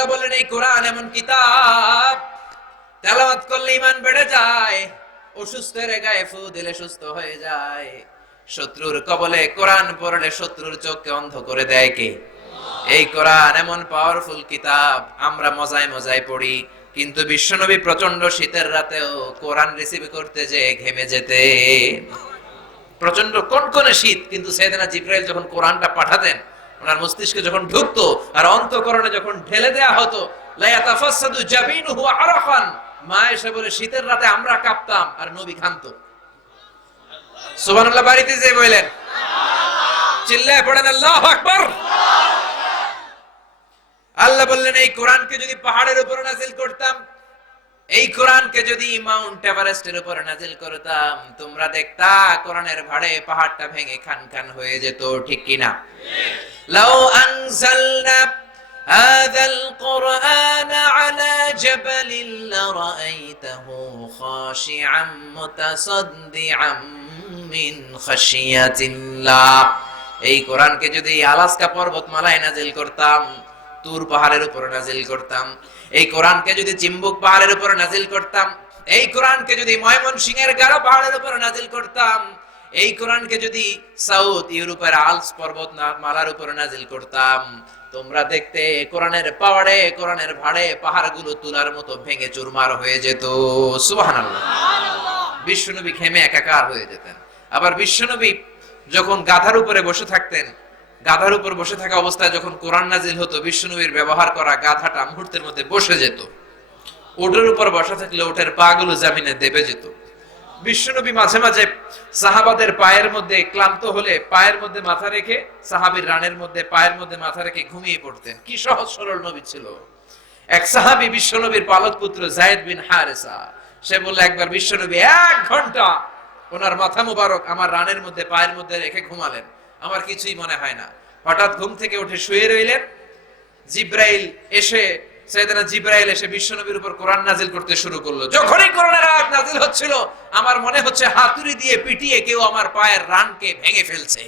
আল্লাহ বলেন এই কোরআন এমন কিতাব, তেলাওয়াত করলে ঈমান বেড়ে যায়, অসুস্থের গায়ে ফু দিলে সুস্থ হয়ে যায়, শত্রুর কবলে কোরআন পড়লে শত্রুর চোখকে অন্ধ করে দেয় কে? এই কোরআন এমন পাওয়ারফুল কিতাব, আমরা মজায় মজায় পড়ি, কিন্তু বিশ্বনবী প্রচন্ড শীতের রাতেও কোরআন রিসিভ করতে যে ঘেমে যেতে, প্রচন্ড কনকনে শীত, কিন্তু সাইয়েদনা জিবরাইল যখন কোরআনটা পাঠাতেন, ওনার মস্তিষ্কে যখন ঢুকতো আর অন্তঃকরণে যখন ঢেলে দেয়া হতো, লা ইয়াতাফাসসাদু জাবিনুহু আরাফান, মা এসে বলে শীতের রাতে আমরা কাঁপতাম আর নবী ঘামতো। সুবহানাল্লাহ, বাড়িতে যে বলেন চিল্লায় পড়েন আল্লাহু আকবার। আল্লাহ বললেন এই কোরআনকে যদি পাহাড়ের উপর নাযিল করতাম, এই কোরআনকে যদি মাউন্ট এভারেস্টের উপর নাযিল করতাম, তোমরা দেখতা কোরআনের ভারে পাহাড়টা ভেঙে খান খান হয়ে যেত, ঠিক কিনা? লাউ আনজালনা হাযাল কুরআন আলা জাবালিন লারাআইতাহু খাশিআম মুতাসাদ্দিআম মিন খাশিয়াতিল্লাহ। এই কোরআনকে যদি আলাস্কা পর্বতমালায় নাযিল করতাম, তুর পাহাড়ের উপর নাযিল করতাম, এই কোরআনকে যদি চিম্বুক পাহাড়ের উপর নাযিল করতাম, এই কোরআনকে যদি ময়মনসিংহের গারো পাহাড়ের উপর নাযিল করতাম, এই কোরআনকে যদি সাউথ ইউরোপের আল্পস পর্বতমালার উপর নাযিল করতাম, তোমরা দেখতে কোরআনের পাহাড়ে, কোরআনের ভাড়ে পাহাড়গুলো তুলার মতো ভেঙে চুরমার হয়ে যেত। সুবহানাল্লাহ। বিশ্বনবী ঘেমে একাকার হয়ে যেতেন। আবার বিশ্বনবী যখন গাধার উপরে বসে থাকতেন, গাধার উপর বসে থাকা অবস্থায় যখন কোরআন নাজিল হতো, বিশ্বনবীর ব্যবহার করা গাধাটা মুহূর্তের মধ্যে বসে যেত। উটের উপর বসা থাকলে উটের পা গুলো জমিনে দেবে যেত। বিশ্বনবী মাঝে মাঝে সাহাবাদের পায়ের মধ্যে ক্লান্ত হলে পায়ের মধ্যে মাথা রেখে, সাহাবীর রানের মধ্যে পায়ের মধ্যে মাথা রেখে ঘুমিয়ে পড়তেন। কি সহজ সরল নবী ছিল। এক সাহাবী বিশ্বনবীর পালক পুত্র যায়েদ বিন হারেসা, সে বলল একবার বিশ্বনবী 1 ঘন্টা ওনার মাথা মুবারক আমার রানের মধ্যে পায়ের মধ্যে রেখে ঘুমালেন, আমার কিছুই মনে হয় না। হঠাৎ ঘুম থেকে উঠে শুয়ে রইলেন, জিব্রাইল এসে, সাইয়েদনা জিব্রাইল এসে বিশ্বনবীর উপর কোরআন নাজিল করতে শুরু করলো। যখনই কোরআনের আয়াত নাজিল হচ্ছিল, আমার মনে হচ্ছে হাতুড়ি দিয়ে পিটিয়ে কেউ আমার পায়ের রানকে ভেঙে ফেলছে।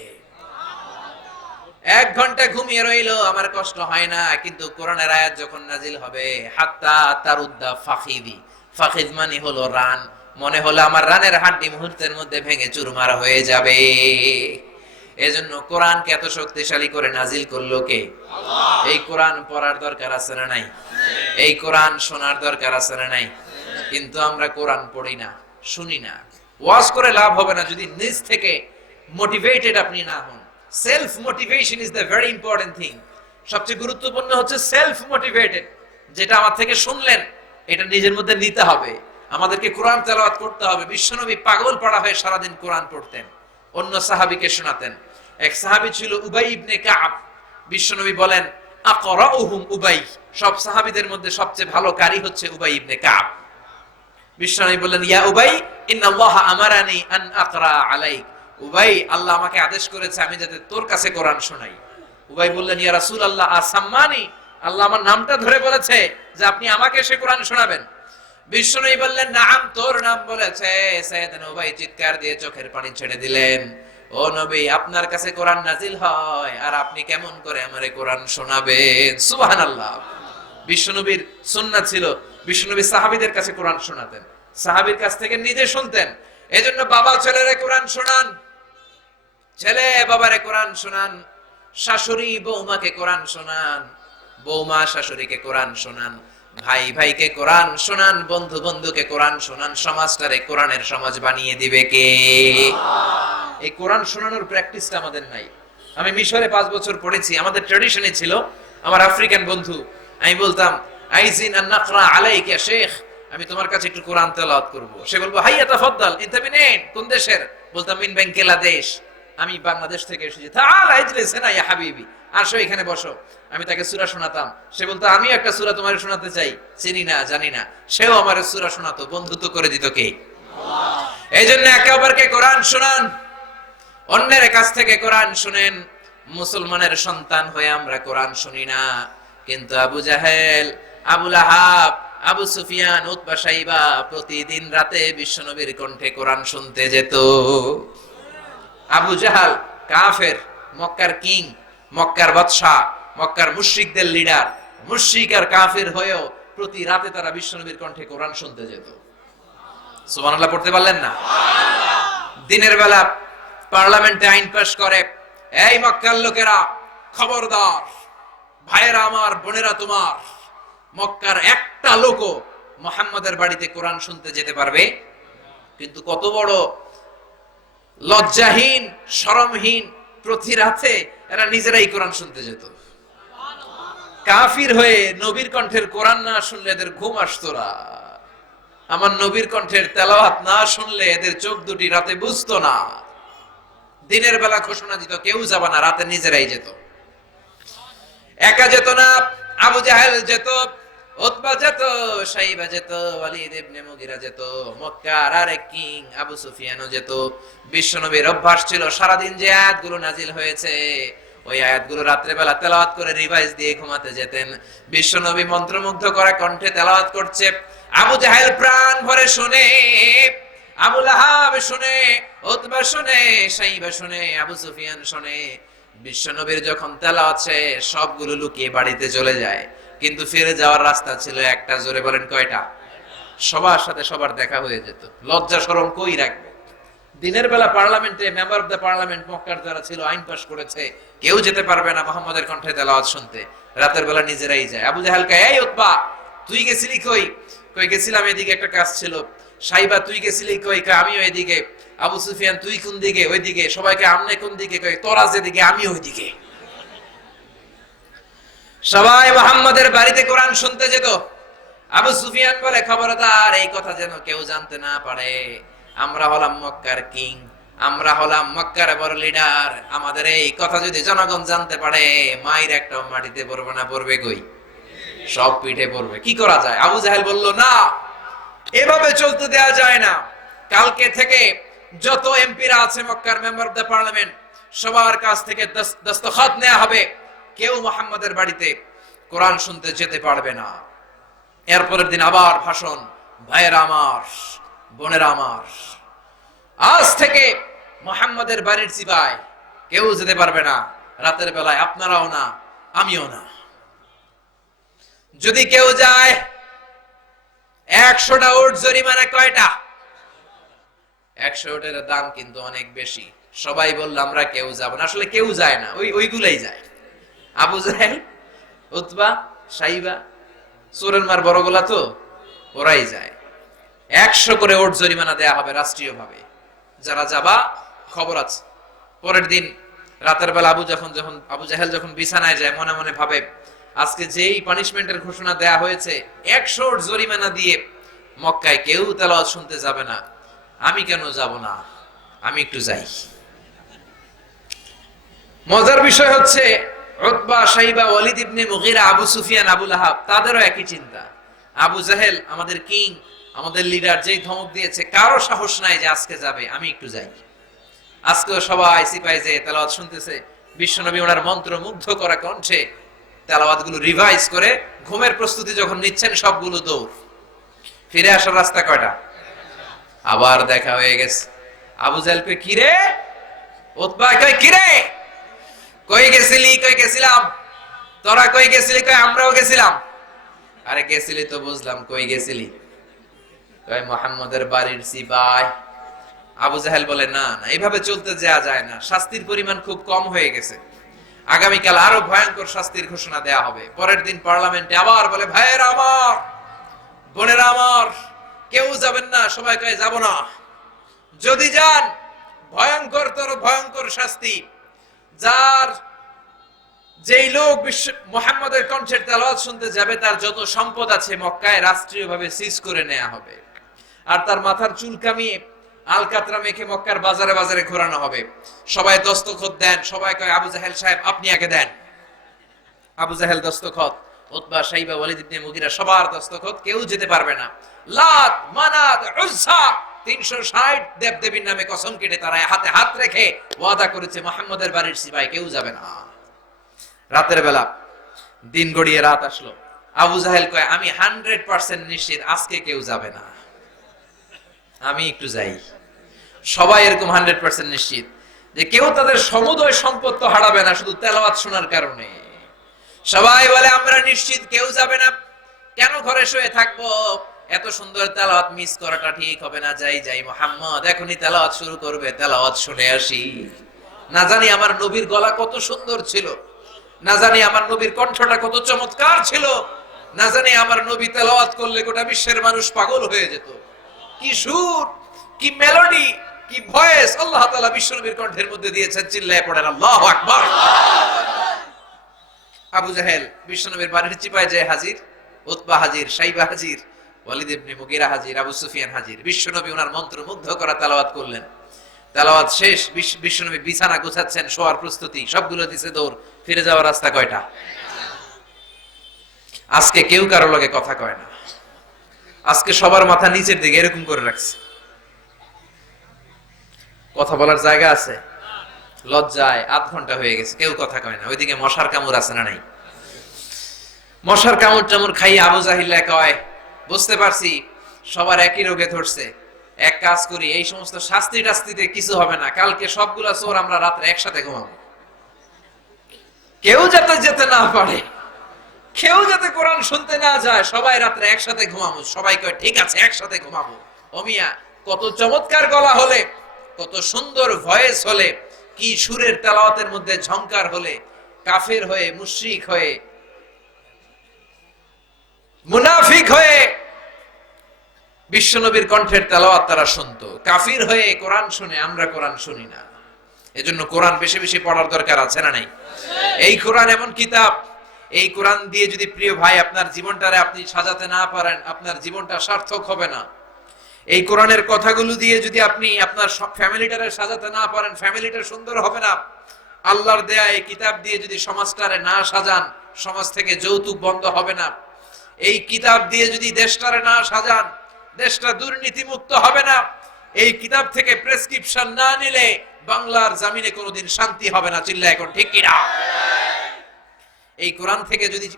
1 ঘন্টা ঘুমিয়ে রইলো, আমার কষ্ট হয় না, কিন্তু কোরআনের আয়াত যখন নাজিল হবে, হাত্তা তারুদ্দা ফাখিদি, ফাখিদ মানে হলো রান, মনে হলো আমার রানের হাড্ডি মুহূর্তের মধ্যে ভেঙে চুরমার হয়ে যাবে। এজন্য কোরআনকে এত শক্তিশালী করে নাজিল করলো কে? আল্লাহ। এই কোরআন পড়ার দরকার আছে না নাই? এই কোরআন শোনার দরকার আছে না নাই? কিন্তু আমরা কোরআন পড়ি না, শুনি না। ওয়াজ করে লাভ হবে না যদি নিজ থেকে মোটিভেটেড আপনি না হন। Self motivation is the very important thing. সবচেয়ে গুরুত্বপূর্ণ হচ্ছে সেলফ মোটিভেটেড। যেটা আমার থেকে শুনলেন, এটা নিজের মধ্যে নিতে হবে। আমাদেরকে কোরআন তেলাওয়াত করতে হবে। বিশ্বনবী পাগল পড়া হয়ে সারাদিন কোরআন পড়তেন, অন্য সাহাবীকে শোনাতেন। এক সাহাবী ছিল উবাই ইবনে কাব। বিশ্বনবী বলেন আকরাউহুম উবাই, সব সাহাবীদের মধ্যে সবচেয়ে ভালো কারি হচ্ছে উবাই ইবনে কাব। বিশ্বনবী বললেন ইয়া উবাই ইন্নাল্লাহা আমারানি আন আকরা আলাইক, উবাই আল্লাহ আমাকে আদেশ করেছে আমি যাতে তোর কাছে কোরআন শোনাই। উবাই বললেন ইয়া রাসূলুল্লাহ আসাম্মানি, আল্লাহ আমার নামটা ধরে বলেছে যে আপনি আমাকে সে কোরআন শোনাবেন। বিশ্বনবী বললেন নাম, তোর নাম বলেছে। সাইয়েদনা উবাই চিৎকার দিয়ে চোখের পানি ছেড়ে দিলেন, ও নবী আপনার কাছে কোরআন নাজিল হয় আর আপনি কেমন করে আমারে কোরআন শোনাবেন? সুবহানাল্লাহ। বিশ্বনবীর সুন্নাত ছিল বিশ্বনবী সাহাবীদের কাছে কোরআন শোনাতেন, সাহাবীর কাছ থেকে নিজে শুনতেন। এজন্য বাবা ছেলেরে কোরআন শোনান, ছেলে বাবারে কোরআন শোনান, শাশুড়ি বৌমাকে কোরআন শোনান, বৌমা শাশুড়িকে কোরআন শোনান, ভাই ভাইকে কোরআন শোনান, বন্ধু বন্ধুকে কোরআন শোনান। সমাজটারে কোরআনের সমাজ বানিয়ে দিবে কে? এই কোরআন শোনানোর প্র্যাকটিসটা আমাদের নাই। আমি মিশরে 5 বছর পড়েছি, আমাদের ট্র্যাডিশনে ছিল, আমার আফ্রিকান বন্ধু, আমি বলতাম আইজিন আন নাকরা আলাইকা শেখ, আমি তোমার কাছে একটু কোরআন তেলাওয়াত করব। সে বলবো হাইয়া তাফাদ্দাল, ইনতা মিনেন, কোন দেশের? বলতাম মিন বাংলাদেশ, আমি বাংলাদেশ থেকে এসেছি। তাআলা ইজলিস হেনা ইয়া হাবিবি, আসো এখানে বসো। আমি তাকে সূরা শোনাতাম, সে বলতো আমি একটা সূরা তোমারে শোনাতে চাই, চিনি না জানি না, সেও আমারে সূরা শোনাতো। বন্ধুত্ব করে দিত কে? আল্লাহ। এইজন্য একে অপরকে কোরআন শোনান, অন্যের কাছ থেকে কোরআন শুনেন। মুসলমানের সন্তান হয়ে আমরা কোরআন শুনি না, কিন্তু আবু জাহেল, আবু লাহাব, আবু সুফিয়ান, উতবা, সাইবা প্রতিদিন রাতে বিশ্বনবীর কণ্ঠে কোরআন শুনতে যেত। আবু জাহাল কাফের, মক্কার কিং, মক্কার বাদশা, মক্কার মুশরিকদের লিডার, মুশরিক আর কাফির হয়েও প্রতি রাতে তারা বিশ্বনবীর কণ্ঠে কোরআন শুনতে যেত। সুবহানাল্লাহ পড়তে পারলেন না? দিনের বেলা পার্লামেন্টে আইন পাস করে, এই মক্কার লোকেরা খবরদার, ভাইয়েরা আমার, বোনেরা তোমার, মক্কার একটা লোকও মুহাম্মাদের বাড়িতে কোরআন শুনতে যেতে পারবে। কিন্তু কত বড় লজ্জাহীন, শরমহীন, প্রতি রাতে এরা নিজেরাই কোরআন শুনতে যেত। কাফির হয়ে নবীর কণ্ঠের কোরআন না শুনলে এদের ঘুম আসতো না। আমার নবীর কণ্ঠের তেলাওয়াত না শুনলে এদের চোখ দুটি রাতে বুঝতো না। দিনের বেলা ঘোষণা দিত কেউ যাবে না, রাতে নিজেরাই যেত। একা যেত না, আবু জাহেল যেত, উতবা যেত, শাইবা যেত, ওয়ালিদ ইবনে মুগিরা যেত, মক্কার আরেক কিং আবু সুফিয়ানও যেত। বিশ্বনবীর অভ্যাস ছিল সারাদিন যে আয়াতগুলো নাজিল হয়েছে ওই আয়াতগুলো রাত্রে বেলা তেলাওয়াত করে রিভাইজ দিয়ে ঘুমাতে যেতেন। বিশ্বনবী মন্ত্রমুগ্ধ করা কণ্ঠে তেলাওয়াত করছে, আবু জাহেল প্রাণ ভরে শুনে, আবু লাহাব শুনে, উতবা শুনে, শাইবা শুনে, আবু সুফিয়ান শুনে। বিশ্বনবীর যখন তেলাওয়াত শেষ সবগুলো লুকিয়ে বাড়িতে চলে যায়, কিন্তু ফিরে যাওয়ার রাস্তা ছিল একটা। জোরে বলেন কয়টা? সবার সাথে সবার দেখা হয়ে যেত। লজ্জা শরম কই রাখবে? দিনের বেলা পার্লামেন্টে মেম্বার অফ দ্য পার্লামেন্ট মক্কার যারা ছিল আইন পাস করেছে, কেউ যেতে পারবে না মুহাম্মাদের কণ্ঠে তেলাওয়াত শুনতে। রাতের বেলা নিজেরাই যায়। আবু জাহেল কয়, এই উতবা তুই গেছিলি কই? কই গেছিলাম এদিকে একটা কাজ ছিল। শাইবা তুই গেছিলি কই? কয় আমিও এদিকে। আবু সুফিয়ান তুই কোন দিকে? ওইদিকে। সবাইকে আমনে কোন দিকে? কয় তোরা যেদিকে আমি ওইদিকে। সবাই মুহাম্মাদের বাড়িতে কোরআন শুনতে যেত। আবু সুফিয়ান বলে, খবরদার এই কথা যেন কেউ জানতে না পারে। আমরা হলাম মক্কার কিং, আমরা হলাম মক্কার বড় লিডার। আমাদের এই কথা যদি জনগণ জানতে পারে, মায়ের একটাও মাটিতে পড়বে না। পড়বে কই? সব পিঠে পড়বে। কি করা যায়? আবু জাহেল বলল, না, এভাবে চলতে দেয়া যায় না। কালকে থেকে যত এমপিরা আছে মক্কার মেম্বার অফ দ্য পার্লামেন্ট, সবার কাছ থেকে দস্তখত নেওয়া হবে, কেউ মুহাম্মাদের বাড়িতে কোরআন শুনতে যেতে পারবে না। এরপরের দিন আবার ভাষণ, ভাইয়েরা আমার, বোনেরা আমার, আজ থেকে মুহাম্মাদের বাড়ির সিপাই কেউ যেতে পারবে না রাতের বেলায়, আপনারাও না, আমিও না। যদি কেউ যায় 100টা উট জরিমানা। কয়টা? 100 উটের দাম কিন্তু অনেক বেশি। সবাই বলল আমরা কেউ যাব না। আসলে কেউ যায় না, ওইগুলাই যায়। আবু জাহেল, উতবা, শাইবা, চোরের মার বড় গোলা তো, ওরাই যায়। 100 করে উট জরিমানা দেয়া হবে রাষ্ট্রীয়ভাবে। যারা যাবা খবর আছে। পরের দিন রাতের বেলা আবু জাহেল যখন বিছানায় যায়, মনে মনে ভাবে আজকে যেই পানিশমেন্টের ঘোষণা দেয়া হয়েছে, 100 উট জরিমানা দিয়ে মক্কায় কেউ তেলাওয়াত শুনতে যাবে না, আমি কেন যাব না? আমি একটু যাই। মজার বিষয় হচ্ছে উতবা, শাইবা, ওয়ালিদ ইবনে মুগিরা, আবু সুফিয়ান, আবু লাহাব, তাদেরও একই চিন্তা। আবু জাহেল আমাদের কিং, আমাদের লিডার, যেই ধমক দিয়েছে, কারো সাহস নাই যে আজকে যাবে, আমি একটু যাই। আজকেও সবাই সিপাই যে তেলাওয়াত শুনতেছে। বিশ্বনবী ওনার মন্ত্র মুগ্ধ করা কণ্ঠে তেলাওয়াতগুলো রিভাইজ করে ঘুমের প্রস্তুতি যখন নিচ্ছেন, সবগুলো দৌড়। ফিরে আসার রাস্তা কয়টা? আবার দেখা হয়ে গেছে। আবু জাহেল কই, কি রে? উতবা কই, কি রে? কই গেছিলি? কই গেছিলাম। তোরা কই গেছিলি? কই আমরাও গেছিলাম। আরে গেছিলি তো বুঝলাম, কই গেছিলি? কই মুহাম্মাদের বাড়ির সিপাই। আবু জাহেল বলে, না না, এইভাবে চলতে যাওয়া যায় না। শাস্তির পরিমাণ খুব কম হয়ে গেছে, আগামীকাল আরো ভয়ঙ্কর শাস্তির ঘোষণা দেয়া হবে। পরের দিন পার্লামেন্টে আবার বলে, ভাইয়েরা আমার, বোনেরা আমার, কেউ যাবেন না। সবাই কয় যাব না। যদি যান ভয়ঙ্কর তর ভয়ঙ্কর শাস্তি। যার যেই লোক মুহাম্মাদের কণ্ঠের তেলাওয়াত শুনতে যাবে, তার যত সম্পদ আছে মক্কায় রাষ্ট্রীয়ভাবে সিজ করে নেওয়া হবে। আর তার মাথার চুল কামিয়ে আলকাতরা মেখে মক্কার বাজারে বাজারে ঘোরানো হবে। সবাই দস্তখত দেন। সবাই কয়, আবু জাহেল সাহেব আপনি আগে দেন। আবু জাহেল দস্তখত, উতবা, শাইবা, ওয়ালিদ ইবনে মুগিরা, সবার দস্তখত। কেউ যেতে পারবে না। লাত, মানাত, উজ্জা, 360 দেবদেবীর নামে কসম কেটে তারা হাতে হাত রেখে ওয়াদা করেছে, মুহাম্মাদের বাড়ির সিপাই কেউ যাবে না। রাতের বেলা দিন গড়িয়ে রাত আসলো। আবু জাহেল কয়, আমি 100% নিশ্চিত আজকে কেউ যাবে না, আমি একটু যাই। সবাই এরকম 100% নিশ্চিত যে কেউ তাদের সমুদয় সম্পদ তো হারাবে না শুধু তেলাওয়াত শোনার কারণে। সবাই বলে আমরা নিশ্চিত কেউ যাবে না, কেন ঘরে শুয়ে থাকবো, এত সুন্দর তেলাওয়াত মিস করাটা ঠিক হবে না, যাই যাই মুহাম্মদ এখনই তেলাওয়াত শুরু করবে, তেলাওয়াত শুনে আসি। না জানি আমার নবীর গলা কত সুন্দর ছিল, না জানি আমার নবীর কণ্ঠটা কত চমৎকার ছিল, না জানি আমার নবী তেলাওয়াত করলে গোটা বিশ্বের মানুষ পাগল হয়ে যেত। কি সুর, কি মেলোডি, কি ভয়েস আল্লাহ তাআলা বিশ্বনবীর কণ্ঠের মধ্যে দিয়েছেন। চিল্লায়ে পড়েন আল্লাহু আকবার। আবু জাহেল বিশ্বনবীর বাড়ির চিপায় যায় হাজির, উতবা হাজির, সাইবা হাজির, ওয়ালিদ ইবনে মুগীরা হাজির, আবু সুফিয়ান হাজির। বিশ্বনবী ওনার মন্ত্রমুগ্ধ করা তেলাওয়াত করলেন। তেলাওয়াত শেষ, বিশ্বনবী বিছানা গোছাচ্ছেন, শোয়ার প্রস্তুতি, সবগুলো দিছে দৌড়। ফিরে যাওয়ার রাস্তা কয়টা? আজকে কেউ কারো লগে কথা কয় না, আজকে সবার মাথা নিচের দিকে এরকম করে রাখছে। কথা বলার জায়গা আছে? লজ্জায় আধ ঘন্টা হয়ে গেছে, কেউ কথা কয় না। ওইদিকে মশার কামড় আছে না নাই? মশার কামড় টামড় খাই আবু জাহিল কয়, বুঝতে পারছি সবার একই রোগে ধরছে, এক কাজ করি, এই সমস্ত শাস্তি টাস্তিতে কিছু হবে না, কালকে সবগুলা চোর আমরা রাত্রে একসাথে ঘুমাবো, কেউ যাতে যেতে না পারে, কেউ যাতে কোরআন শুনতে না যায়, সবাই রাত্রে একসাথে ঘুমাবো। সবাই কয় ঠিক আছে একসাথে ঘুমাবো। ও মিয়া, কত চমৎকার গলা হলে, কত সুন্দর ভয়েস হলে, কি সুরের তেলাওয়াতের মধ্যে ঝংকার হলে, কাফের হয়ে, মুশরিক হয়ে, মুনাফিক হয়ে বিশ্বনবীর কণ্ঠের তেলাওয়াত তারা শুনতো। কাফির হয়ে কোরআন শুনে, আমরা কোরআন শুনি না। এজন্য কোরআন বেশি বেশি পড়ার দরকার আছে না নাই? এই কোরআন এমন কিতাব, এই কোরআন দিয়ে যদি প্রিয় ভাই আপনার জীবনটারে আপনি সাজাতে না পারেন, আপনার জীবনটা সার্থক হবে না। এই কোরআনের কথাগুলো দিয়ে যদি আপনি আপনার ফ্যামিলিটারে সাজাতে না পারেন, ফ্যামিলিটা সুন্দর হবে না। আল্লাহর দেয়া এই কিতাব দিয়ে যদি সমাজটারে না সাজান, সমাজ থেকে যৌতুক বন্ধ হবে না। এই কিতাব দিয়ে যদি দেশটারে না সাজান, দেশটা দুর্নীতি মুক্ত হবে না। এই কিতাব থেকে প্রেসক্রিপশন না নিলে বাংলার জমিনে কোনোদিন শান্তি হবে না। চিল্লায় এখন ঠিক কিনা? এই কোরআন থেকে যদি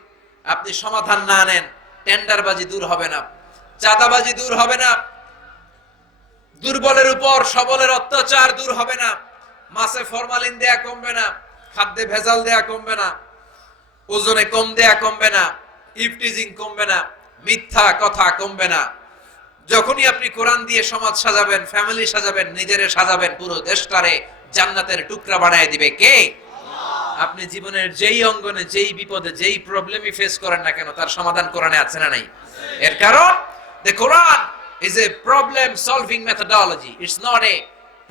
আপনি সমাধান না নেন, টেন্ডারবাজি দূর হবে না, চাঁদাবাজি দূর হবে না, দুর্বলের উপর সবলের অত্যাচার দূর হবে না, মাছে ফরমালিন দেয়া কমবে না, খাদ্যে ভেজাল দেয়া কমবে না, ওজনে কম দেয়া কমবে না, ইফটিজিং কমবে না, মিথ্যা কথা কমবে না। যখনই আপনি কোরআন দিয়ে সমাজ সাজাবেন, ফ্যামিলি সাজাবেন, নিজেরে সাজাবেন, পুরো দেশটারে জান্নাতের টুকরা বানায় দিবে কে? আপনি জীবনের যেই অঙ্গনে, যেই বিপদে, যেই প্রবলেমই ফেস করেন না কেন, তার সমাধান কোরআনে আছে না নাই? এর কারণ the Quran is a problem solving methodology, it's not a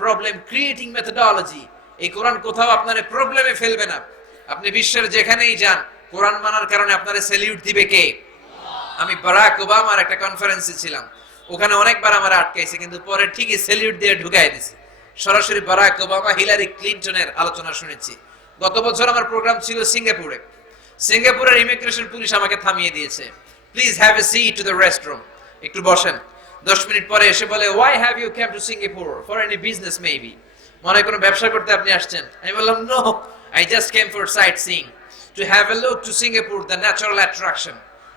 problem creating methodology. এই কোরআন কোথাও আপনারে প্রবলেমে ফেলবে না। আপনি বিশ্বের যেখানেই যান, কোরআন মানার কারণে আপনারে স্যালিউট দিবে কে? আমি বারাক ওবামার একটা কনফারেন্সে ছিলাম, ওখানে অনেকবার আমার আটকাইছে, কিন্তু পরে ঠিকই স্যালিউট দিয়ে ঢুকাই দিছে। সরাসরি বারাক ওবামা, হিলারি ক্লিনটনের আলোচনা শুনেছি। গত বছর আমার প্রোগ্রাম ছিল সিঙ্গাপুরে। সিঙ্গাপুরের ইমিগ্রেশন পুলিশ আমাকে থামিয়ে দিয়েছে, please have a seat to the restroom, একটু বসেন। 10 মিনিট পরে এসে বলে, why have you came to Singapore? For any business maybe? মনে হয় কোনো ব্যবসা করতে আপনি আসছেন? আমি বললাম, no, I just came for sightseeing, to have a look to Singapore, the natural attraction.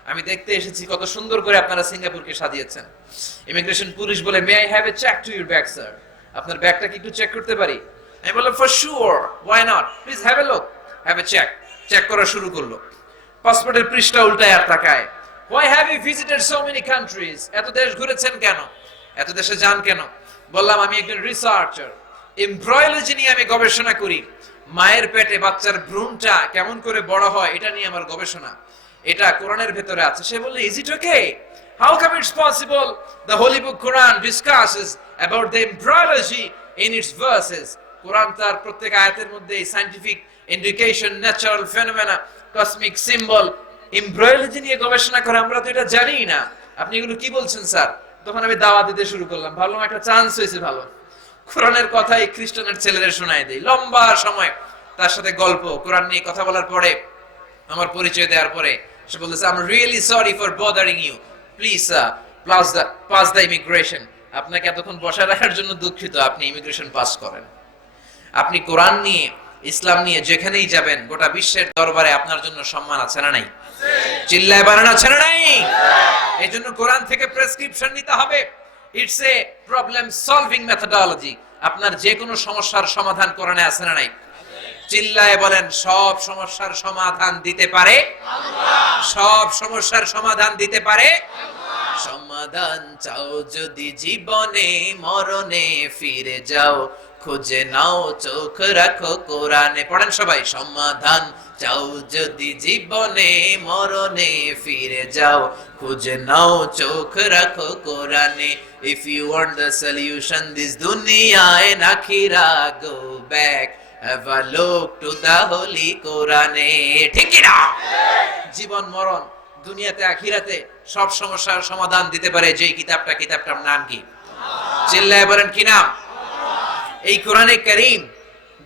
আমি দেখতে এসেছি কত সুন্দর করে আপনারা সিঙ্গাপুরকে সাজিয়েছেন। ইমিগ্রেশন পুলিশ বলে, may I have a check to your bag sir? আপনার ব্যাগটা কি একটু চেক করতে পারি? আমি বললাম, for sure, why not, please have a look. Have a check. Check করা শুরু করলো। পাসপোর্টের পৃষ্ঠা উল্টায় আর তাকায়, why have you visited so many countries? এত দেশ ঘুরেছেন কেন? এত দেশে যান কেন? বললাম, আমি একজন রিসার্চার, এমব্রয়োলজি নিয়ে আমি গবেষণা করি। মায়ের পেটে বাচ্চার ভ্রূণটা কেমন করে বড় হয়, এটা নিয়ে আমার গবেষণা। এটা কোরআনের ভেতরে আছে। সে বলল, is it okay? How come it's possible? The Holy Book Quran discusses about the embryology in its verses. কোরআন তার প্রত্যেক আয়াতের মধ্যে scientific indication, natural phenomena, cosmic symbol, embryology নিয়ে গবেষণা করে। আমরা তো এটা জানিই না, আপনি এগুলো কি বলছেন স্যার? তখন আমি দাওয়াত দিতে শুরু করলাম, ভাবলাম একটা চান্স হয়েছে ভালো, কোরআনের কথাই খ্রিস্টানের ছেলেদের শোনায় দেই। লম্বা সময় তার সাথে গল্প, কোরআন নিয়ে কথা বলার পরে, আমার পরিচয় দেওয়ার পরে সে বলতেছে, I am really sorry for bothering you, please pass the immigration. আপনাকে এতক্ষণ বসায় রাখার জন্য দুঃখিত, আপনি ইমিগ্রেশন পাস করেন। আপনি কোরআন নিয়ে, ইসলাম নিয়ে যেখানেই যাবেন, গোটা বিশ্বের দরবারে আপনার জন্য সম্মান আছে না নাই? চিল্লায় বানান আছে না নাই? এই জন্য কোরআন থেকে প্রেসক্রিপশন নিতে হবে। It's a problem solving methodology. আপনার যে কোনো সমস্যার সমাধান কোরআনে আছে না নাই? চিল্লায় বলেন, সব সমস্যার সমাধান দিতে পারে আল্লাহ। সব সমস্যার সমাধান দিতে পারে আল্লাহ। সমাধান চাও যদি জীবনে মরণে ফিরে যাও, খুঁজে নাও চোখ রাখো কোরআনে। পড়েন সবাই, সমাধান চাও যদি জীবনে মরণে ফিরে যাও, খুঁজে নাও চোখ রাখো কোরআনে। If you want the solution this dunya and akhirah, go back, have a look to the holy কোরআনে। ঠিক কি না? জীবন মরণ দুনিয়াতে আখিরাতে সব সমস্যার সমাধান দিতে পারে যেই কিতাবটার নাম কি? চিল্লায় বলেন কি নাম? এই কোরআনে কারীম,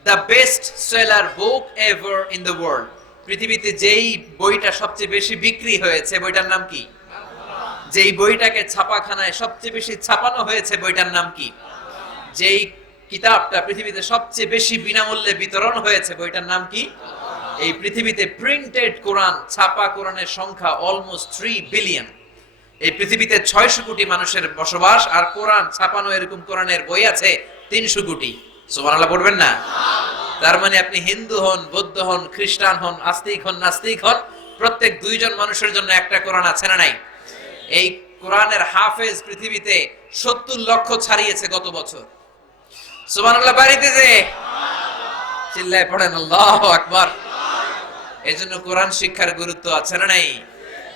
the best seller book ever in the world। পৃথিবীতে যেই বইটা সবচেয়ে বেশি বিক্রি হয়েছে বইটার নাম কি? যেই বইটাকে ছাপাখানায় সবচেয়ে বেশি ছাপানো হয়েছে বইটার নাম কি? যেই কিতাবটা পৃথিবীতে সবচেয়ে বেশি বিনামূল্যে বিতরণ হয়েছে বইটার নাম কি? এই পৃথিবীতে প্রিন্টেড কোরআন, ছাপা কোরআনের সংখ্যা অলমোস্ট 3 বিলিয়ন। এই পৃথিবীতে 600 কোটি মানুষের বসবাস, আর কোরআন ছাপানো এরকম কোরআনের বই আছে 300 কোটি। সুবহানাল্লাহ পড়বেন না? তার মানে আপনি হিন্দু হন, বৌদ্ধ হন, খ্রিস্টান হন, আস্তিক হন, নাস্তিক হন, প্রত্যেক 2 জন মানুষের জন্য একটা কোরআন আছে না নাই? এই কোরআনের হাফেজ পৃথিবীতে 70 লক্ষ ছাড়িয়েছে গত বছর। সুবহানাল্লাহ বাড়িতে যে চিল্লায় পড়েন আল্লাহু আকবার। এজন্য কোরআন শিক্ষার গুরুত্ব আছে না নাই?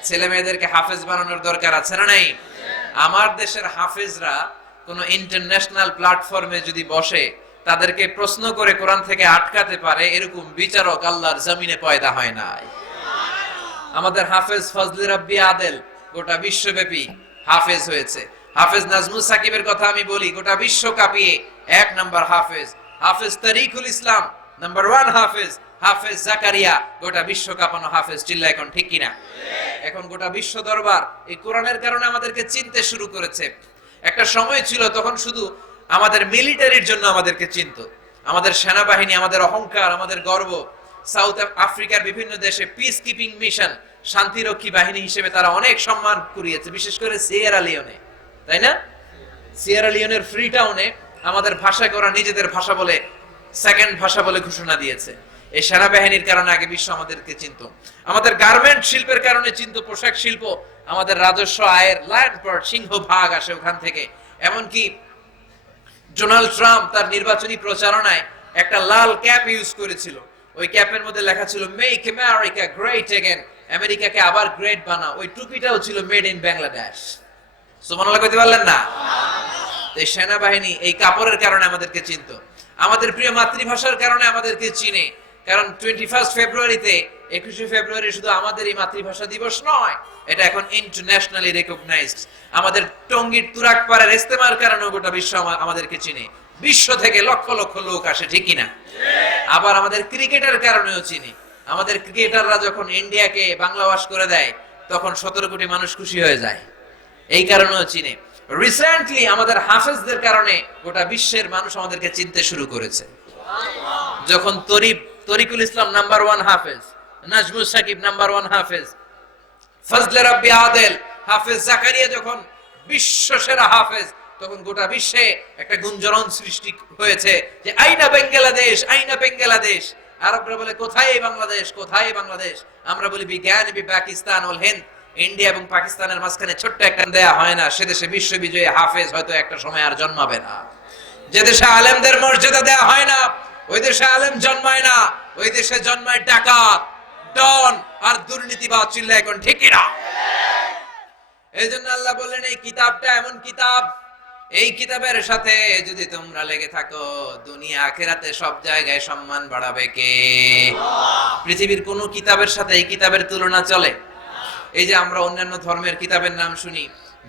ছেলে মেয়েদেরকে হাফেজ বানানোর দরকার আছে না নাই? আমার দেশের হাফেজরা কোন ইন্টারন্যাশনাল প্ল্যাটফর্মে যদি বসে, তাদেরকে প্রশ্ন করে কোরআন থেকে আটকাতে পারে এরকম বিচারক আল্লাহর জমিনে পয়দা হয় নাই। আমাদের হাফেজ ফজলে রাব্বি আদেল গোটা বিশ্বব্যাপী হাফেজ হয়েছে। হাফেজ নাজমুল সাকিবের কথা আমি বলি, গোটা বিশ্ব কাঁপিয়ে 1 নাম্বার হাফেজ। হাফেজ তারিকুল ইসলাম নাম্বার 1 হাফেজ। হাফেজ জাকারিয়া গোটা বিশ্ব কাঁপানো হাফেজ। চিল্লা এখন ঠিক কিনা? এখন গোটা বিশ্ব দরবার এই কোরআনের কারণে আমাদেরকে চিনতে শুরু করেছে। একটা সময় ছিল তখন শুধু আমাদের মিলিটারির জন্য আমাদেরকে চিনত, আমাদের সেনাবাহিনী, আমাদের অহংকার, আমাদের গর্ব। সাউথ আফ্রিকার বিভিন্ন দেশে পিস কিপিং মিশন, শান্তিরক্ষী বাহিনী হিসেবে তারা অনেক সম্মান কুড়িয়েছে, বিশেষ করে সিয়েরা লিওনে, তাই না? সিয়েরা লিওনের ফ্রি টাউনে আমাদের ভাষাকে ওরা নিজেদের ভাষা বলে, সেকেন্ড ভাষা বলে ঘোষণা দিয়েছে। এই সেনাবাহিনীর কারণে আগে বিশ্ব আমাদেরকে চিনত। আমাদের গার্মেন্ট শিল্পের কারণে চিনত, পোশাক শিল্প। আমাদের রাজস্ব আয়ের লায়ন পার্ট, সিংহ ভাগ আসে ওখান থেকে। এমনকি ডোনাল্ড ট্রাম্প তার নির্বাচনী প্রচারণায় একটা লাল ক্যাপ ইউজ করেছিল। ওই ক্যাপের মধ্যে লেখা ছিল মেক আমেরিকা গ্রেট এগেন, আমেরিকাকে আবার গ্রেট বানাও। ওই টুপিটাও ছিল মেড ইন বাংলাদেশ। সুবহানাল্লাহ কইতে পারলেন না? এই সেনাবাহিনী এই কাপড়ের কারণে আমাদেরকে চিনত। আমাদের প্রিয় মাতৃভাষার কারণে আমাদেরকে চিনে। কারণ 21 ফেব্রুয়ারিতে, 21 ফেব্রুয়ারি শুধু আমাদের এই মাতৃভাষা দিবস নয়, এটা এখন ইন্টারন্যাশনালি রেকগনাইজড। আমাদের টঙ্গীর তুরাগপাড়ার ইস্তেমার কারণে গোটা বিশ্ব আমাদেরকে চিনে। বিশ্ব থেকে লক্ষ লক্ষ লোক আসে, ঠিক কিনা? আবার আমাদের ক্রিকেটের কারণেও চিনি। আমাদের ক্রিকেটাররা যখন ইন্ডিয়াকে বাংলাভাষ করে দেয়, তখন 17 কোটি মানুষ খুশি হয়ে যায়, এই কারণেও চিনে। রিসেন্টলি আমাদের হাফেজদের কারণে গোটা বিশ্বের মানুষ আমাদেরকে চিনতে শুরু করেছে। যখন তরিকুল ইসলাম নাম্বার 1 হাফেজ, নাজমুল সাকিব নাম্বার 1 হাফেজ, ফজলে রাব্বি আদেল, হাফেজ জাকারিয়া যখন বিশ্ব সেরা হাফেজ, তখন গোটা বিশ্বে একটা গুঞ্জরণ সৃষ্টি হয়েছে যে আইনা বাংলাদেশ, আইনা বাংলাদেশ। আরবরা বলে কোথায় বাংলাদেশ, কোথায় বাংলাদেশ? আমরা বলি বিজ্ঞান বি পাকিস্তান ওয়াল হিন্দ। ইন্ডিয়া এবং পাকিস্তানের মাঝখানে ছোট্ট একটা দেয়া হয় না, সে দেশে বিশ্ববিজয়ী হাফেজ হয়তো একটা সময় আর জন্মাবে না। যে দেশে আলেমদের মর্যাদা দেয়া হয় না, ওই দেশে আলেম জন্মায় না, ওই দেশে জন্মায় ডাকাত, ডন আর দুর্নীতিবাজ। চিল্লা এখন ঠিক কিনা? এই জন্য আল্লাহ বললেন এই কিতাবটা এমন কিতাব, এই কিতাবের সাথে যদি তোমরা লেগে থাকো, দুনিয়া আখিরাতে সব জায়গায় সম্মান বাড়াবে কে? পৃথিবীর কোন কিতাবের সাথে এই কিতাবের তুলনা চলে? এই যে আমরা অন্যান্য ধর্মের কিতাবের নাম শুনি,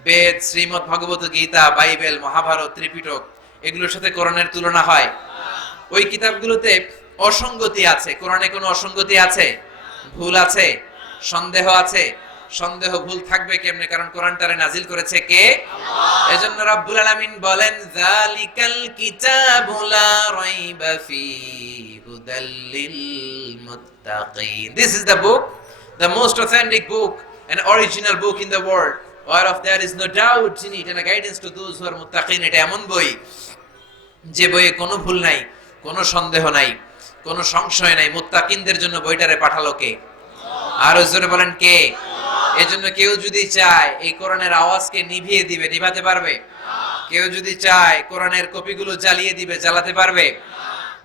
বেদ, শ্রীমদ ভগবত গীতা, বাইবেল, মহাভারত, ত্রিপিটক, এগুলোর সাথে কোরআনের তুলনা হয়? ওই কিতাবগুলোতে অসঙ্গতি আছে। কোরআনে কোনো অসঙ্গতি আছে? ভুল আছে? সন্দেহ আছে? সন্দেহ ভুল থাকবে কেমনে? কারণ কোরআনটারে নাজিল করেছে কে? আল্লাহ। এজন্য রব্বুল আলামিন বলেন যালিকাল কিতাবু লা রাইবা ফীহি হুদাল লিল মুত্তাকিন। This is the book, the most authentic book, an original book in the world, whereof there is no doubt in it, and a guidance to those who are muttaqin। এটা এমন বই যে বইয়ে কোনো ভুল নাই, কোনো সন্দেহ নাই, কোনো সংশয় নাই, মুত্তাকিনদের জন্য বইটারে পাঠালো কে? আর জোরে বলেন কে? এজন্য কেউ যদি চায় এই কোরআনের আওয়াজকে নিভিয়ে দিবে, নিভাতে পারবে? কেউ যদি চায় কোরআনের কপিগুলো জ্বালিয়ে দিবে, জ্বালাতে পারবে?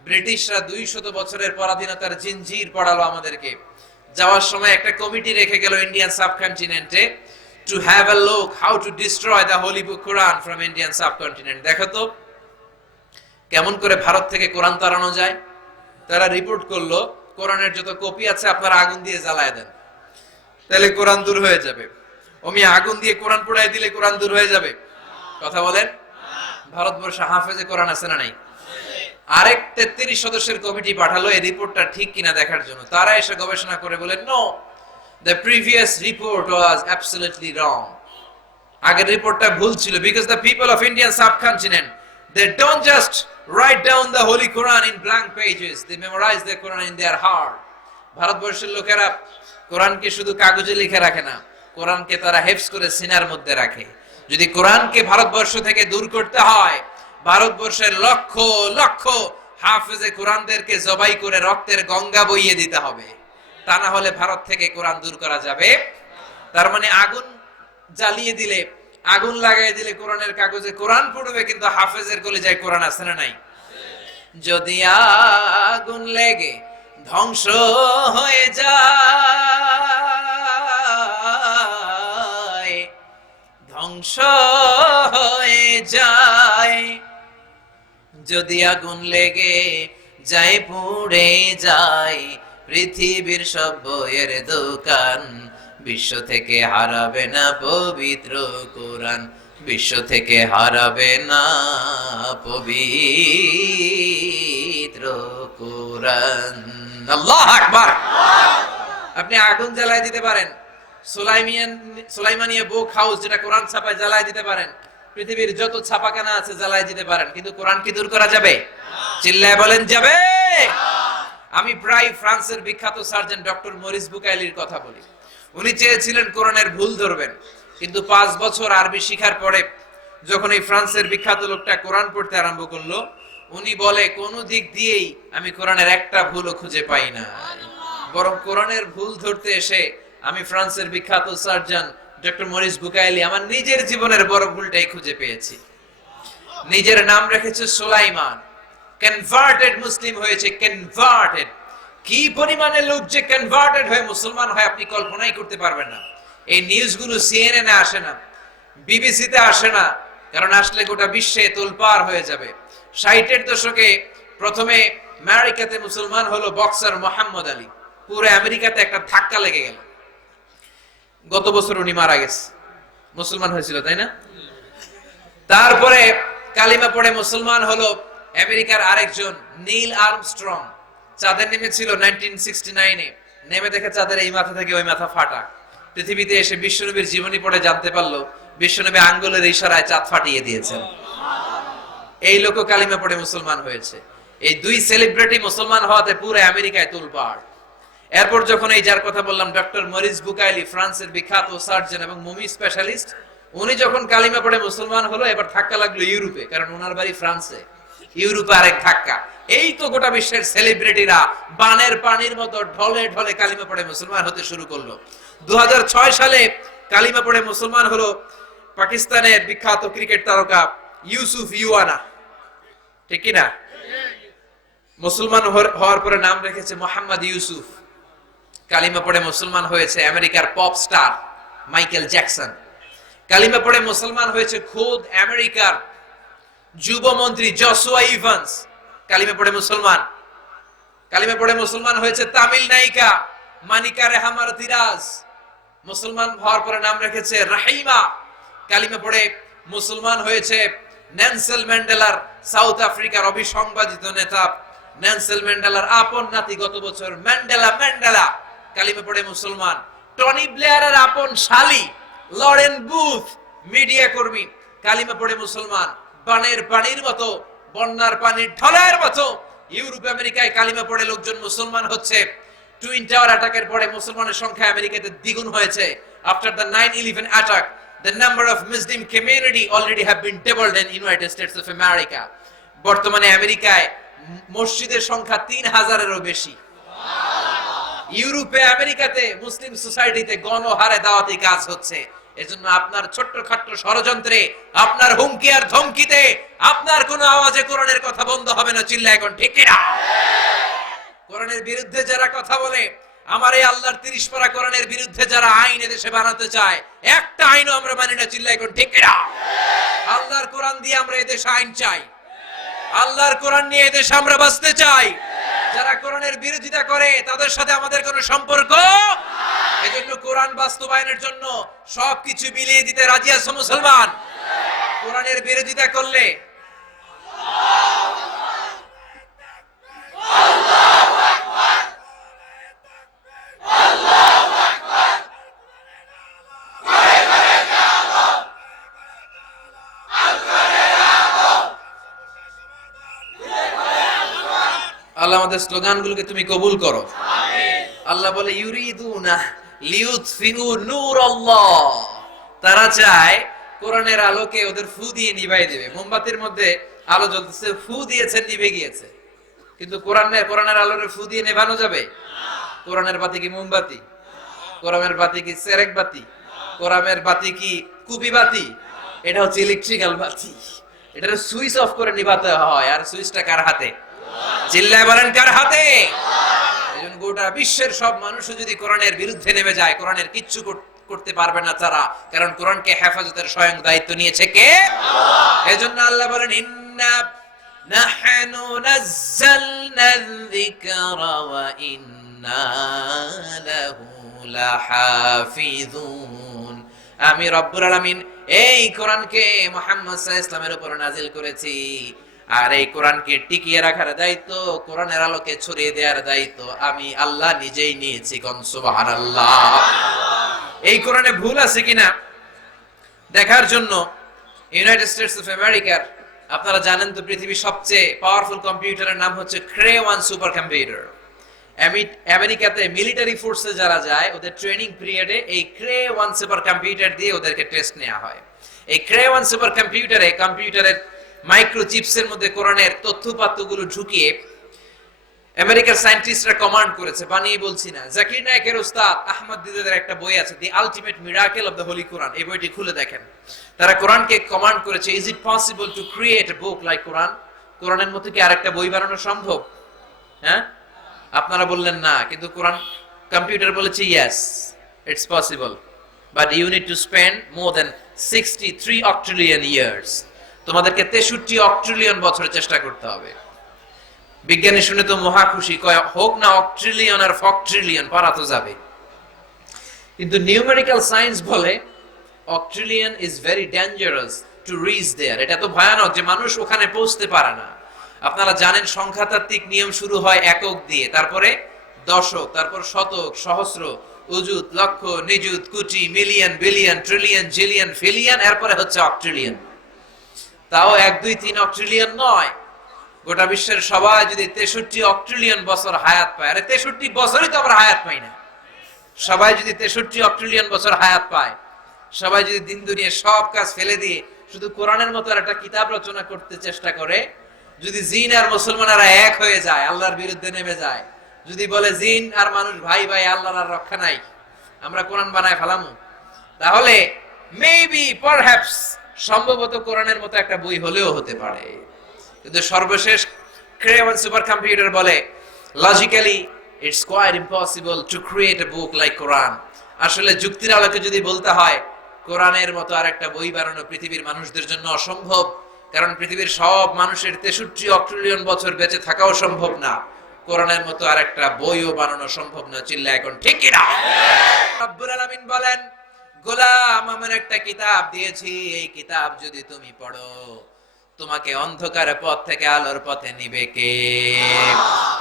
ব্রিটিশরা 200 বছরের পরাধীনতার জিনজির পড়ালো আমাদেরকে। যাওয়ার সময় একটা কমিটি রেখে গেল ইন্ডিয়ান সাবকন্টিনেন্টে to have a look how to destroy the holy book Quran from Indian subcontinent. দেখো তো কেমন করে ভারত থেকে কোরআন তাড়ানো যায়। তারা রিপোর্ট করলো কোরআনের যত কপি আছে আপনারা আগুন দিয়ে জ্বালায় দেন, তাহলে কোরআন দূর হয়ে যাবে। ওমি আগুন দিয়ে কোরআন পোড়ায় দিলে কোরআন দূর হয়ে যাবে? কথা বলেন। ভারতবর্ষে হাফেজে কোরআন আছে না নাই? আরেক 33 সদস্যের কমিটি পাঠালো এই রিপোর্টটা ঠিক কিনা দেখার জন্য। তারা এসে গবেষণা করে বলেন, no, the previous report was absolutely wrong. আগের রিপোর্টটা ভুল ছিল, because the people of Indian subcontinent they don't just write down the holy Quran in blank pages, they memorise the Quran in their heart. ভারতবর্ষের লোকেরা কোরআনকে শুধু কাগজে লিখে রাখে না, কোরআনকে তারা হেফজ করে সিনার মধ্যে রাখে। যদি কোরআনকে ভারতবর্ষ থেকে দূর করতে হয়, ভারতবর্ষের লক্ষ লক্ষ হাফেজে কোরআনদেরকে জবাই করে রক্তের গঙ্গা বইয়ে দিতে হবে, তা না হলে ভারত থেকে কোরআন দূর করা যাবে। তার মানে আগুন জ্বালিয়ে দিলে, আগুন লাগাই দিলে কোরআনের কাগজে কোরআন পড়বে, কিন্তু হাফেজের কলিজায় কোরআন আছে না নাই? যদি আগুন লেগে ধ্বংস হয়ে যায়, ধ্বংস হয়ে যায়, যদি আগুন লেগে যায় পুড়ে যায় পৃথিবীর সব বইয়ের দোকান, বিশ্ব থেকে হারাবে না পবিত্র কোরআন, বিশ্ব থেকে হারাবে না পবিত্র কোরআন। আল্লাহু আকবার। আপনি আগুন জ্বালায় দিতে পারেন, সুলাইমানিয়া বুক হাউস যেটা কোরআন ছাপায় জ্বালায় দিতে পারেন, পৃথিবীর যত ছাপাখানা আছে জ্বালায় দিতে পারেন, কিন্তু কোরআন কি দূর করা যাবে? চিল্লায় বলেন যাবে? আমি প্রায় ফ্রান্সের বিখ্যাত সার্জন ডক্টর মরিস বুকাইলির কথা বলি। উনি চেয়েছিলেন কোরআনের ভুল ধরবেন, কিন্তু 5 বছর আরবি শিখার পরে যখন এই ফ্রান্সের বিখ্যাত লোকটা কোরআন পড়তে আরম্ভ করলো, উনি বলে কোন দিক দিয়েই আমি কোরআনের একটা ভুলও খুঁজে পাই না, বরং কোরআনের ভুল ধরতে এসে আমি ফ্রান্সের বিখ্যাত সার্জন ডক্টর মরিস বুকাইলি আমার নিজের জীবনের বড় ভুলটাই খুঁজে পেয়েছি। নিজের নাম রেখেছে সুলাইমান, কনভার্টেড মুসলিম হয়েছে, কনভার্টেড। কি পরিমাণে লোক যে কনভার্টেড হয়ে মুসলমান হয় আপনি কল্পনাই করতে পারবেন না। এই নিউজগুলো CNN এ আসে না, বিবিসিতে আসে না, কারণ আসলে গোটা বিশ্বে তোলপাড় হয়ে যাবে। 60-এর দশকে প্রথমে আমেরিকাতে মুসলমান হলো বক্সার মোহাম্মদ আলী, পুরো আমেরিকাতে একটা ধাক্কা লেগে গেল। গত বছর উনি মারা গেছে, মুসলমান হয়েছিল তাই না? তারপরে কালিমা পড়ে মুসলমান হলো আমেরিকার আরেকজন নীল আর্মস্ট্রং, চাঁদে নেমেছিল 1969-এ, নেমে দেখে চাঁদের এই মাথা থেকে ওই মাথা ফাটা। পৃথিবীতে এসে বিশ্বনবীর জীবনী পড়ে জানতে পারলো বিশ্বনবী আঙ্গুলের ইশারায় চাঁদ ফাটিয়ে দিয়েছেন। এই লোক কালিমা পড়ে মুসলমান হয়েছে। এই দুই সেলিব্রিটি মুসলমান হওয়াতে পুরো আমেরিকায় তোলপাড়। এরপর যখন এই যার কথা বললাম ডক্টর মরিস বুকাইলি, ফ্রান্সের বিখ্যাত সার্জন এবং মুমি স্পেশালিস্ট, উনি যখন কালিমা পড়ে মুসলমান হলো, এবার ধাক্কা লাগলো ইউরোপে, কারণ ওনার বাড়ি ফ্রান্সে। ইউরোপে আরেক ধাক্কা। এই তো গোটা বিশ্বের সেলিব্রিটিরা বানের পানির মতো ঢলে ঢলে কালিমা পড়ে মুসলমান হতে শুরু করলো। 2006 সালে কালিমা পড়ে মুসলমান হলো পাকিস্তানের বিখ্যাত ক্রিকেট তারকা ইউসুফ ইউয়ানা, ঠিক কিনা? মুসলমান হওয়ার পরে নাম রেখেছে মোহাম্মদ ইউসুফ। কালিমা পড়ে মুসলমান হয়েছে আমেরিকার পপ স্টার মাইকেল জ্যাকসন। কালিমা পড়ে মুসলমান হয়েছে খোদ আমেরিকার যুবমন্ত্রী জশুয়া ইভান্স, কালিমা পড়ে মুসলমান। কালিমা পড়ে মুসলমান হয়েছে তামিল নায়িকা মানিকা রেহামার ধীরাজ, মুসলমান হওয়ার পরে নাম রেখেছে রাহিমা। কালিমা পড়ে মুসলমান হয়েছে নেলসন ম্যান্ডেলার, সাউথ আফ্রিকার অবিসংবাদিত নেতা নেলসন ম্যান্ডেলার আপন নাতি গত বছর ম্যান্ডেলা কালিমা পড়ে মুসলমান। টনি ব্লেয়ারের আপন শালি লরেন বুথ, মিডিয়া কর্মী, কালিমা পড়ে মুসলমান। বানের পানির মতো, বন্যার পানির ঢলের মতো ইউরোপ আমেরিকায় কালিমা পড়ে লোকজন মুসলমান হচ্ছে। টুইন টাওয়ার অ্যাটাকের পরে মুসলমানের সংখ্যা আমেরিকাতে দ্বিগুণ হয়েছে। After the 9/11 attack, the number of Muslim community already have been doubled in United States of America. বর্তমানে আমেরিকায় মসজিদের সংখ্যা 3000-এরও বেশি। ইউরোপে, আমেরিকাতে, মুসলিম সোসাইটিতে গণহারে দাওয়াতি কাজ হচ্ছে। এজন্য আপনার ছোট্টখাট্ট ষড়যন্ত্রে, আপনার হুমকি আর ধমকিতে, আপনার কোন আওয়াজে কোরআনের কথা বন্ধ হবে না। চিল্লা এখন ঠিক কিনা? কোরআনের বিরুদ্ধে যারা কথা বলে, আমার এই আল্লাহর 30 পারা কোরআনের বিরুদ্ধে যারা আইন এদেশে বানাতে চায়, একটা আইনও আমরা মানি না। চিল্লা এখন ঠিক কিনা? আল্লাহর কোরআন দিয়ে আমরা এদেশে আইন চাই, আল্লাহর কোরআন নিয়ে এদেশে আমরা বাঁচতে চাই। যারা কোরআনের বিরোধিতা করে তাদের সাথে আমাদের কোনো সম্পর্ক। এজন্য কোরআন বাস্তবায়নের জন্য সবকিছু মিলিয়ে দিতে রাজি আছে মুসলমান। কোরআনের বিরোধিতা করলে আল্লাহ আমাদের স্লোগানগুলোকে তুমি কবুল করো। আল্লাহ বলে ইউরিদুনা লিউতফিউ নূরাল্লাহ, তারা চায় কোরআনের আলোকে ওদের ফু দিয়ে নিভাই দেবে। মোমবাতির মধ্যে আলো জ্বলতেছে, ফু দিয়েছেন, নিভে গিয়েছে। কিন্তু কোরআনের আলোরে ফু দিয়ে নেভানো যাবে? কোরআনের বাতি কি মোমবাতি? কোরআনের বাতি কি সেরেক বাতি? কোরআনের বাতি কি কুপি বাতি? এটা হচ্ছে ইলেকট্রিক্যাল বাতি। এটার সুইচ অফ করে নিভাতে হয়। আর সুইচটা কার হাতে? চিল্লায় বলেন কার হাতে? এজন্য গোটা বিশ্বের সব মানুষ যদি কোরআনের বিরুদ্ধে নেমে যায়, কোরআনের কিচ্ছু করতে পারবে না তারা। কারণ কোরআনকে হেফাজতের স্বয়ং দায়িত্ব নিয়েছে কে? এজন্য আল্লাহ বলেন ইন্না নাহনু নাযালনা যিকরা ওয়া ইন্না লাহু লাহাফিজুন। আমি রব্বুল আলামিন এই কোরআনকে মুহাম্মদ সাল্লাল্লাহু আলাইহি ওয়াসাল্লামের উপর নাযিল করেছি। আর এই কোরআনকে টিকিয়ে রাখার দায়িত্ব, কোরআনের আলোকে ছড়িয়ে দেওয়ার দায়িত্ব আমি আল্লাহ নিজেই নিয়েছি। কোন সুবহানাল্লাহ। এই কোরআনে ভুল আছে কিনা দেখার জন্য ইউনাইটেড স্টেটস অফ আমেরিকার, আপনারা জানেন তো, পৃথিবীর সবচেয়ে পাওয়ারফুল কম্পিউটারের নাম হচ্ছে ক্রে 1 সুপার কম্পিউটার। আমেরিকাতে মিলিটারি ফোর্সে যারা যায়, ওদের ট্রেনিং পিরিয়ডে এই ক্রে 1 সুপার কম্পিউটার দিয়ে ওদেরকে টেস্ট নেওয়া হয়। এই ক্রে 1 সুপার কম্পিউটারের মাইক্রোচিপসের মধ্যে কোরআনের তথ্যপাত্রগুলো ঢুকিয়ে আমেরিকার সায়েন্টিস্টরা কমান্ড করেছে। বানিয়ে বলছি না। জাকির নায়েকের ওস্তাদ আহমদ দিদাদের একটা বই আছে, the ultimate miracle of the holy Quran. এই বইটি খুলে দেখেন। তারা কোরআনকে কমান্ড করেছে, is it possible to create a book like Quran? কোরআনের মতো কি আরেকটা বই বানানো সম্ভব? হ্যাঁ, আপনারা বললেন না, কিন্তু কোরআন কম্পিউটার বলেছে yes, it's possible, but you need to spend more than 63 octillion years. তোমাদেরকে 63 অক্ট্রিলিয়ন বছর চেষ্টা করতে হবে। বিজ্ঞানী শুনে তো মহা খুশি, কয় হোক না অক্ট্রিলিয়ন আর ফক্ট্রিলিয়ন, পারা তো যাবে। কিন্তু নিউমেরিক্যাল সায়েন্স বলে octillion is very dangerous to reach there. এটা তো ভয়ানক যে মানুষ ওখানে পৌঁছতে পারে না। আপনারা জানেন সংখ্যাতাত্ত্বিক নিয়ম শুরু হয় একক দিয়ে, তারপরে দশক, তারপর শতক, সহস্র, অযুত, লক্ষ, নিযুত, কোটি, million, billion, trillion, zillion, pillion, এরপরে হচ্ছে অক্ট্রিলিয়ন। তাও 1, 2, 3 অক্ট্রিলিয়ন নয়। গোটা বিশ্বের সবাই যদি 63 অক্ট্রিলিয়ন বছর হায়াত পায়, আরে 63 বছরই তো আমরা হায়াত পাই না। সবাই যদি 63 অক্ট্রিলিয়ন বছর হায়াত পায়, সবাই যদি দিন দুনিয়া সব কাজ ফেলে দিয়ে শুধু কোরআনের মতো একটা কিতাব রচনা করতে চেষ্টা করে, যদি জিন আর মুসলমানেরা এক হয়ে যায়, আল্লাহর বিরুদ্ধে নেমে যায়, যদি বলে জিন আর মানুষ ভাই ভাই, আল্লাহর আর রক্ষা নাই, আমরা কোরআন বানায় ফেলামু, তাহলে মেবি পারহ্যাপস সম্ভবত কোরআনের মতো একটা বই হলেও হতে পারে। কিন্তু সর্বশেষ ক্রে 1 সুপার কম্পিউটার বলে logically it's quite impossible to create a book like Quran. আসলে যুক্তির আলোকে যদি বলতে হয়, কোরআনের মতো আর একটা বই বানানো পৃথিবীর মানুষদের জন্য অসম্ভব। কারণ পৃথিবীর সব মানুষের 63 অক্ট্রিলিয়ন বছর বেঁচে থাকাও সম্ভব না, কোরআনের মতো আর একটা বইও বানানো সম্ভব না। চিল্লা এখন ঠিক কিনা? রব্বুল আলামিন বলেন, গোলাম আমার একটা কিতাব দিয়েছি, এই কিতাব যদি তুমি পড়ো, তোমাকে অন্ধকারের পথ থেকে আলোর পথে নিবে কে?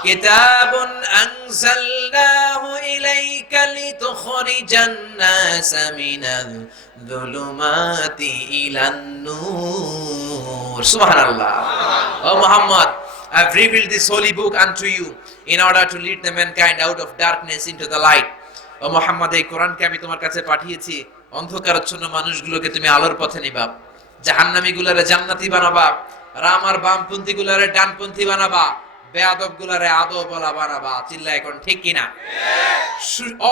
কিতাবুন আনজালনাহু ইলাইকা লিতুখরিজান নাস মিনাল যুলুমাতি ইলান নূর। সুবহানাল্লাহ। ও Muhammad, I have revealed this holy book unto you in order to lead the mankind out of darkness into the light. ও মুহাম্মদ, এই কোরআনকে আমি তোমার কাছে পাঠিয়েছি, অন্ধকারাচ্ছন্ন মানুষগুলোকে তুমি আলোর পথে নিবা, জাহান্নামী গুলারে জান্নাতি বানাবা, রাম আর বামপন্থী গুলারে ডানপন্থী বানাবা, বেয়াদব গুলারে আদব বলা বানাবা, চিল্লা এখন ঠিক কিনা?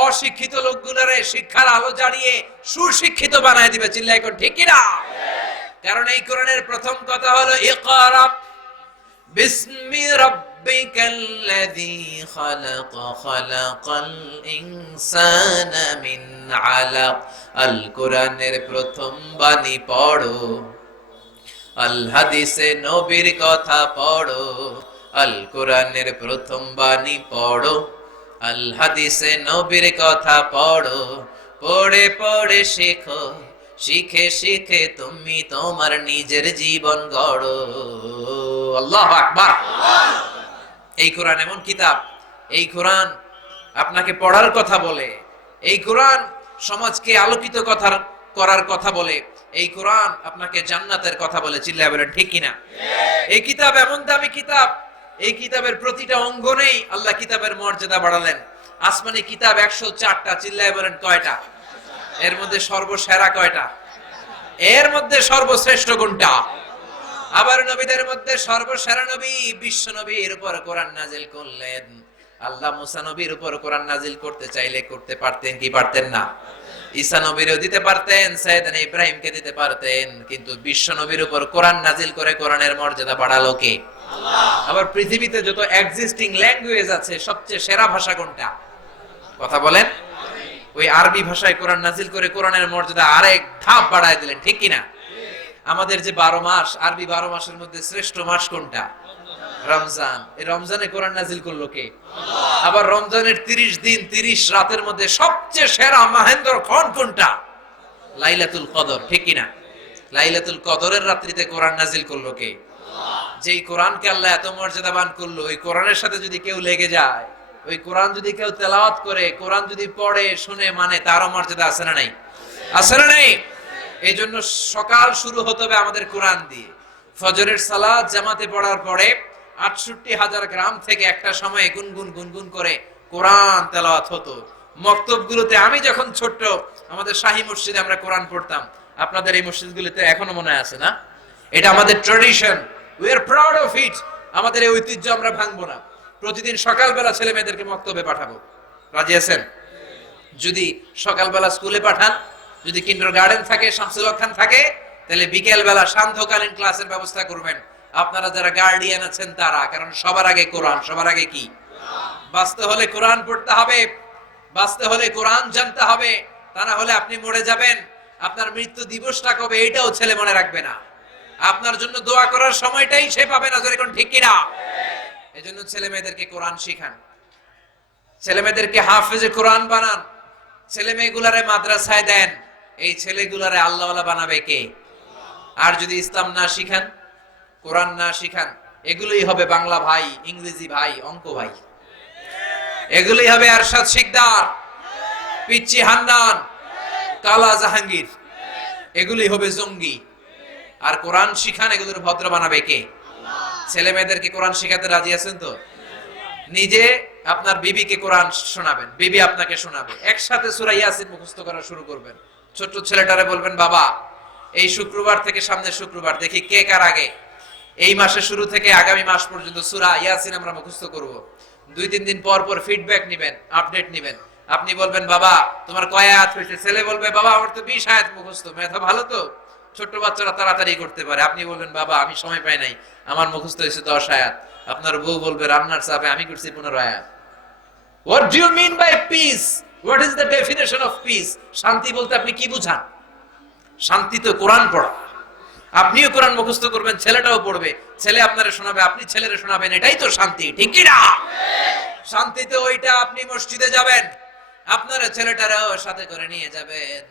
অশিক্ষিত লোকগুলারে শিক্ষার আলো জ্বালিয়ে সুশিক্ষিত বানায় দিবে, চিল্লা এখন ঠিক কিনা? কারণ এই কোরআনের প্রথম কথা হলো ইকরা বিসমি রাব্বিকাল্লাযী খালাক খালাকাল ইনসানা মিন আলাক। আল কোরআনের প্রথম বাণী পড়ো, আল হাদিসে নবীর কথা পড়ো। আল কোরআনের প্রথম বাণী পড়ো, আল হাদিসে নবীর কথা পড়ো। পড়ে পড়ে শেখো, শিখে শিখে তুমি তোমার নিজের জীবন গড়ো। আল্লাহু আকবার। এই কোরআন এমন কিতাব, এই কোরআন আপনাকে পড়ার কথা বলে, এই কোরআন সমাজকে আলোকিত করার কথা বলে, এই কোরআন আপনাকে জান্নাতের কথা বলে, চিল্লায় বলেন ঠিক কিনা? এই কিতাব এমন দামি কিতাব, এই কিতাবের প্রতিটা অঙ্গনেই আল্লাহ কিতাবের মর্যাদা বাড়ালেন। আসমানি কিতাব 104টা, চিল্লায় বলেন কয়টা? এর মধ্যে সর্বসেরা কয়টা? এর মধ্যে সর্বশ্রেষ্ঠ কোনটা? আবার নবীদের মধ্যে সর্বসেরা নবী বিশ্ব নবীর উপর কোরআন নাজিল করলেন। আল্লাহ মুসা নবীর উপর কোরআন নাজিল করতে চাইলে করতে পারতেন কি পারতেন না? ঈসা নবীরও দিতে পারতেন, সাইয়েদনা ইব্রাহিমকে দিতে পারতেন, কিন্তু বিশ্ব নবীর উপর কোরআন নাজিল করে কোরআনের মর্যাদা বাড়ালো কে? আল্লাহ। আবার পৃথিবীতে যত এক্সিস্টিং ল্যাঙ্গুয়েজ আছে সবচেয়ে সেরা ভাষা কোনটা? কথা বলেন। ওই আরবি ভাষায় কোরআন নাজিল করে কোরআনের মর্যাদা আরেক ধাপ বাড়ায় দিলেন, ঠিক কিনা? আমাদের যে 12 মাস, আরবি 12 মাসের মধ্যে শ্রেষ্ঠ মাস কোনটা? রমজান। এই রমজানে কোরআন নাজিল করলো কে? আল্লাহ। আবার রমজানের 30 দিন 30 রাতের মধ্যে সবচেয়ে সেরা মাহেন্দ্র ক্ষণ কোনটা? লাইলাতুল কদর, ঠিক কিনা? লাইলাতুল কদরের রাত্রিতে কোরআন নাজিল করলো কে? আল্লাহ। যেই কোরআনকে আল্লাহ এত মর্যাদাবান করলো, ওই কোরআনের সাথে যদি কেউ লেগে যায়, ওই কোরআন যদি কেউ তেলাওয়াত করে, কোরআন যদি পড়ে শুনে মানে, তারও মর্যাদা আছে না নাই? আছে না নাই? এই জন্য সকাল শুরু হতে হবে আমাদের কোরআন দিয়ে। ফজরের সালাত জামাতে পড়ার পরে 68,000 গ্রাম থেকে একটা সময় গুনগুন গুনগুন করে কোরআন তেলাওয়াত হতো। মক্তবগুলোতে আমি যখন ছোট্ট, আমাদের শাহী মসজিদে আমরা কোরআন পড়তাম। আপনাদের এই মসজিদগুলোতে এখনো মনে আছে না? এটা আমাদের tradition, we are proud of it. আমাদের এই ঐতিহ্য আমরা ভাঙবো না। প্রতিদিন সকালবেলা ছেলে মেয়েদেরকে মক্তবে পাঠাবো, রাজি আছেন? যদি সকালবেলা স্কুলে পাঠান, যদি কিন্ডারগার্টেন থাকে, শামসুল হক খান থাকে, তাহলে বিকেল বেলা সান্ধ্যকালীন ক্লাসের ব্যবস্থা করবেন আপনারা যারা গার্ডিয়ান আছেন তারা। কারণ সবার আগে কোরআন, সবার আগে কি? বাঁচতে হলে কোরআন পড়তে হবে, বাঁচতে হলে কোরআন জানতে হবে, তা না হলে আপনি মরে যাবেন। আপনার মৃত্যু দিবসটা কবে এইটাও ছেলে মনে রাখবে না, আপনার জন্য দোয়া করার সময়টাই সে পাবে না, যেরকম ঠিক কিনা? এজন্য ছেলে মেয়েদেরকে কোরআন শিখান, ছেলে মেয়েদেরকে হাফেজে কোরআন বানান, ছেলে মেয়েগুলারে মাদ্রাসায় দেন। এই ছেলেগুলারে আল্লাহওয়ালা বানাবে কে? আর যদি ইসলাম না শিখান, কোরআন না শিখান, এগুলোই হবে বাংলা ভাই, ইংরেজি ভাই, অঙ্ক ভাই, এগুলোই হবে আরশাদ শিকদার, পিচ্চি হান্নান, কালা জাহাঙ্গীর, এগুলোই হবে জঙ্গি। আর কোরআন শিখান, এগুলোর ভদ্র বানাবে কে? ছেলে মেয়েদেরকে কোরআন শিখাতে রাজি আছেন তো? নিজে আপনার বিবিকে কোরআন শোনাবেন, বিবি আপনাকে শোনাবে, একসাথে সূরা ইয়াসিন মুখস্থ করা শুরু করবেন। ছোট ছেলেটারে বলবেন, বাবা এই শুক্রবার থেকে সামনের শুক্রবার দেখি কে কার আগে এই মাসের শুরু থেকে আগামী মাস পর্যন্ত সূরা ইয়াসিন আমরা মুখস্থ করব। 2-3 দিন পর পর ফিডব্যাক নেবেন, আপডেট নেবেন। আপনি বলবেন, বাবা তোমার কয় আয়াত হয়েছে? ছেলে বলবে, বাবা আমার তো 20 আয়াত মুখস্থ। মেধা ভালো তো, ছোট বাচ্চারা তাড়াতাড়ি করতে পারে। আপনি বলবেন, বাবা আমি সময় পাই নাই, আমার মুখস্থ হয়েছে 10 আয়াত। আপনার বউ বলবে, রান্নার চাপে আমি করছি 15 আয়াত। What do you mean by peace? What is the definition of peace? শান্তি বলতে আপনি কি বুঝান? শান্তি তো কোরআন পড়া। আপনিও কোরআন মুখস্থ করবেন, ছেলেটাও পড়বে, ছেলে আপনারে শোনাবে, আপনি ছেলেরে শোনাবেন, এটাই তো শান্তি, ঠিক কি না? শান্তিতে ওইটা আপনি মসজিদে যাবেন, আপনার ছেলেটারও সাথে করে নিয়ে যাবেন।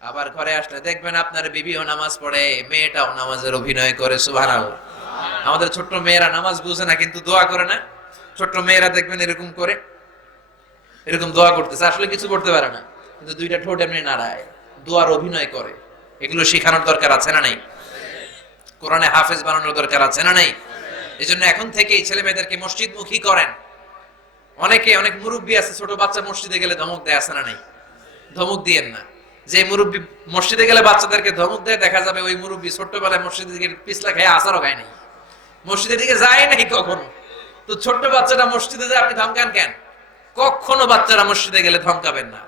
আবার ঘরে আসলে দেখবেন আপনার বিবিও নামাজ পড়ে, মেয়েটাও নামাজের অভিনয় করে, সুবহানাল্লাহ। আমাদের ছোট্ট মেয়েরা নামাজ বুঝে না কিন্তু দোয়া করে না? ছোট্ট মেয়েরা দেখবেন এরকম করে, এরকম দোয়া করতেছে, আসলে কিছু করতে পারে না, কিন্তু দুইটা ঠোঁট এমনি নাড়ায়, দোয়ার অভিনয় করে। এগুলো শেখানোর দরকার আছে না নাই? কোরআনে হাফেজ বানানোর দরকার আছে না নাই? এজন্য এখন থেকেই ছেলে মেয়েদেরকে মসজিদমুখী করেন। অনেকে, অনেক মুরব্বী আছে ছোট বাচ্চা মসজিদে গেলে ধমক দেয়, আছে না নাই? ধমক দিয়েন না। যে মুরব্বী মসজিদে গেলে বাচ্চাদেরকে ধমক দেয়, দেখা যাবে ওই মুরব্বী ছোট্টবেলায় মসজিদের দিকে পিছলা খেয়ে আসারও খায় নাই, মসজিদের দিকে যায় নাই কখনো। তো ছোট্ট বাচ্চাটা মসজিদে যায়, আপনি ধমকান কেন? কখনো বাচ্চারা মসজিদে গেলে ধমকাবেন না।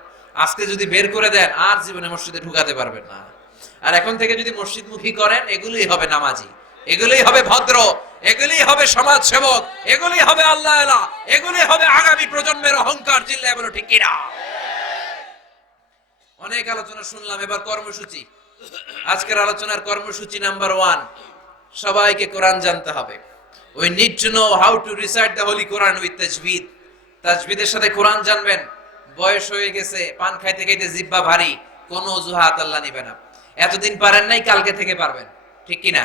আজকে যদি বের করে দেন আর জীবনে মসজিদে ঢুকাতে পারবেন না। আর এখন থেকে যদি মসজিদমুখী করেন, এগুলোই হবে নামাজি, এগুলোই হবে ভদ্র, এগুলোই হবে সমাজ সেবক, এগুলোই হবে আল্লাহ আল্লাহ, এগুলোই হবে আগামী প্রজন্মের অহংকার। চিল্লায় বলো ঠিক কিনা? অনেক আলোচনা শুনলাম, এবার কর্মসূচি। আজকের আলোচনার কর্মসূচি নাম্বার 1, সবাইকে কোরআন জানতে হবে। We need to know how to recite the Holy Quran with tajweed. তাজবিদের সাথে কোরআন জানবেন। বয়স হয়ে গেছে, পান খাইতে খাইতে জিহ্বা ভারী, কোনো অজুহাত আল্লাহ নিবে না। এতদিন পারেন নাই, কালকে থেকে পারবেন, ঠিক কি না?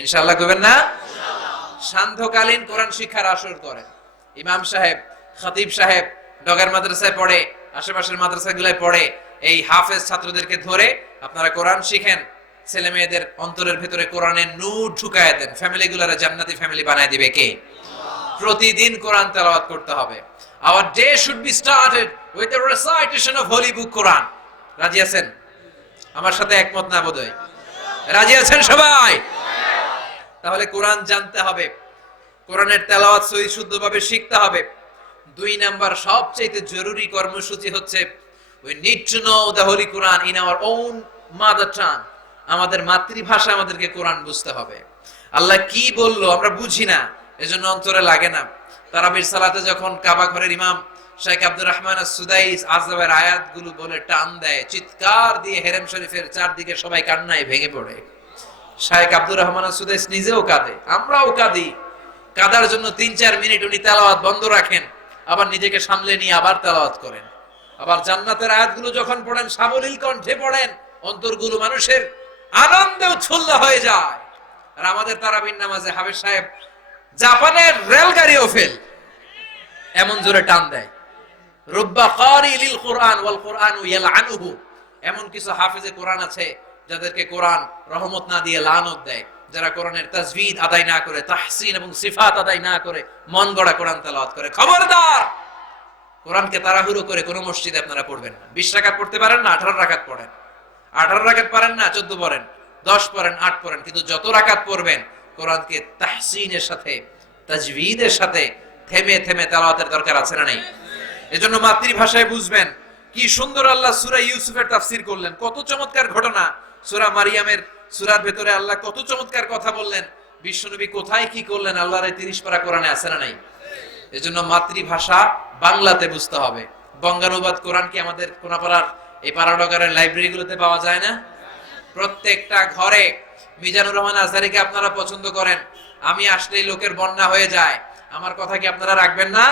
ইনশাআল্লাহ কইবেন না? সান্ধ্যকালীন কোরআন শিক্ষার আসর করেন। ইমাম সাহেব, খতিব সাহেব ডগের মাদ্রাসায় পড়ে, আশেপাশের মাদ্রাসাগুলোয় পড়ে, এই হাফেজ ছাত্রদেরকে ধরে আপনারা কোরআন শিখেন। ছেলে মেয়েদের অন্তরের ভেতরে কোরআনের নূর ঢুকায় দেন। ফ্যামিলিগুলোরে জান্নাতি ফ্যামিলি বানায় দিবে কে? প্রতিদিন কোরআন তেলাওয়াত করতে হবে। Our day should be started with the recitation of Holy Book Quran. রাজি আছেন? আমার সাথে একমত না বোধহয়? রাজি আছেন সবাই? তাহলে কোরআন জানতে হবে, কোরআনের তেলাওয়াত সহি শুদ্ধভাবে শিখতে হবে। 2 নাম্বার সবচেয়ে জরুরি কর্মসূচি হচ্ছে we need to know the Holy Quran in our own mother tongue. আমাদের মাতৃভাষা আমাদেরকে কোরআন বুঝতে হবে। আল্লাহ কি বললো আমরা বুঝি না, এজন্য অন্তরে লাগে না। তারাবির সালাতে যখন কাবা ঘরের ইমাম শেখ আব্দুর রহমান আস-সুদাইস আযাবের আয়াতগুলো বলে টান দেয়, চিৎকার দিয়ে হেরেম শরীফের চারদিকে সবাই কান্নায় ভেঙে পড়ে। শেখ আব্দুর রহমান আস-সুদাইস নিজেও কাঁদে, আমরাও কাঁদি। কাঁদার জন্য 3-4 মিনিট উনি তেলাওয়াত বন্ধ রাখেন, আবার নিজেকে সামলে নিয়ে আবার তেলাওয়াত করেন। আবার জান্নাতের আয়াতগুলো যখন পড়েন, সাবলীল কণ্ঠে পড়েন, অন্তরগুলো মানুষের আনন্দে উৎফুল্ল হয়ে যায়। আর আমাদের তারাবির নামাজে হাফেজ সাহেব জাপানের রেলগাড়িও ফেল, এমন জোরে টান দেয়। রুব্বা কারি লিল কুরআন ওয়াল কুরআনু ইয়ালআনুহু। এমন কিছু হাফেজে কোরআন আছে যাদেরকে কোরআন রহমত না দিয়ে লানত দেয়, যারা কোরআনের তাজবিদ আদায় না করে, তাহসিন এবং সিফাত আদায় না করে মন গড়া কোরআন তেলাওয়াত করে। খবরদার, কোরআনকে তাড়াহুড়ো করে কোন মসজিদে আপনারা পড়বেন না। 20 রাকাত পড়তে পারেন না, 18 রাকাত পড়েন। 18 রাকাত পারেন না, 14 পড়েন, 10 পড়েন, 8 পড়েন, কিন্তু যত রাকাত পড়বেন কোরআনকে তাহসিনের সাথে, তাজবিদের সাথে থেমে থেমে তেলাওয়াতের দরকার আছে না নাই? এজন্য মাতৃভাষায় বুঝবেন। কি সুন্দর আল্লাহ সূরা ইউসুফের তাফসীর করলেন, কত চমৎকার ঘটনা। সূরা মারিয়ামের সূরার ভেতরে আল্লাহ কত চমৎকার কথা বললেন। বিশ্বনবী কোথায় কি করলেন আল্লাহর এই 30 পারা কোরআনে আছে না নাই? এজন্য মাতৃভাষা বাংলাতে বুঝতে হবে। বঙ্গানুবাদ কোরআন কি আমাদের কোনাপাড়ার এই পাড়াডগারের লাইব্রেরিগুলোতে পাওয়া যায় না? প্রত্যেকটা ঘরে। মিজানুর রহমান আজহারীকে আপনারা পছন্দ করেন, আমি আসলেই লোকের বন্যা হয়ে যায়। আমার কথা কি আপনারা রাখবেন না?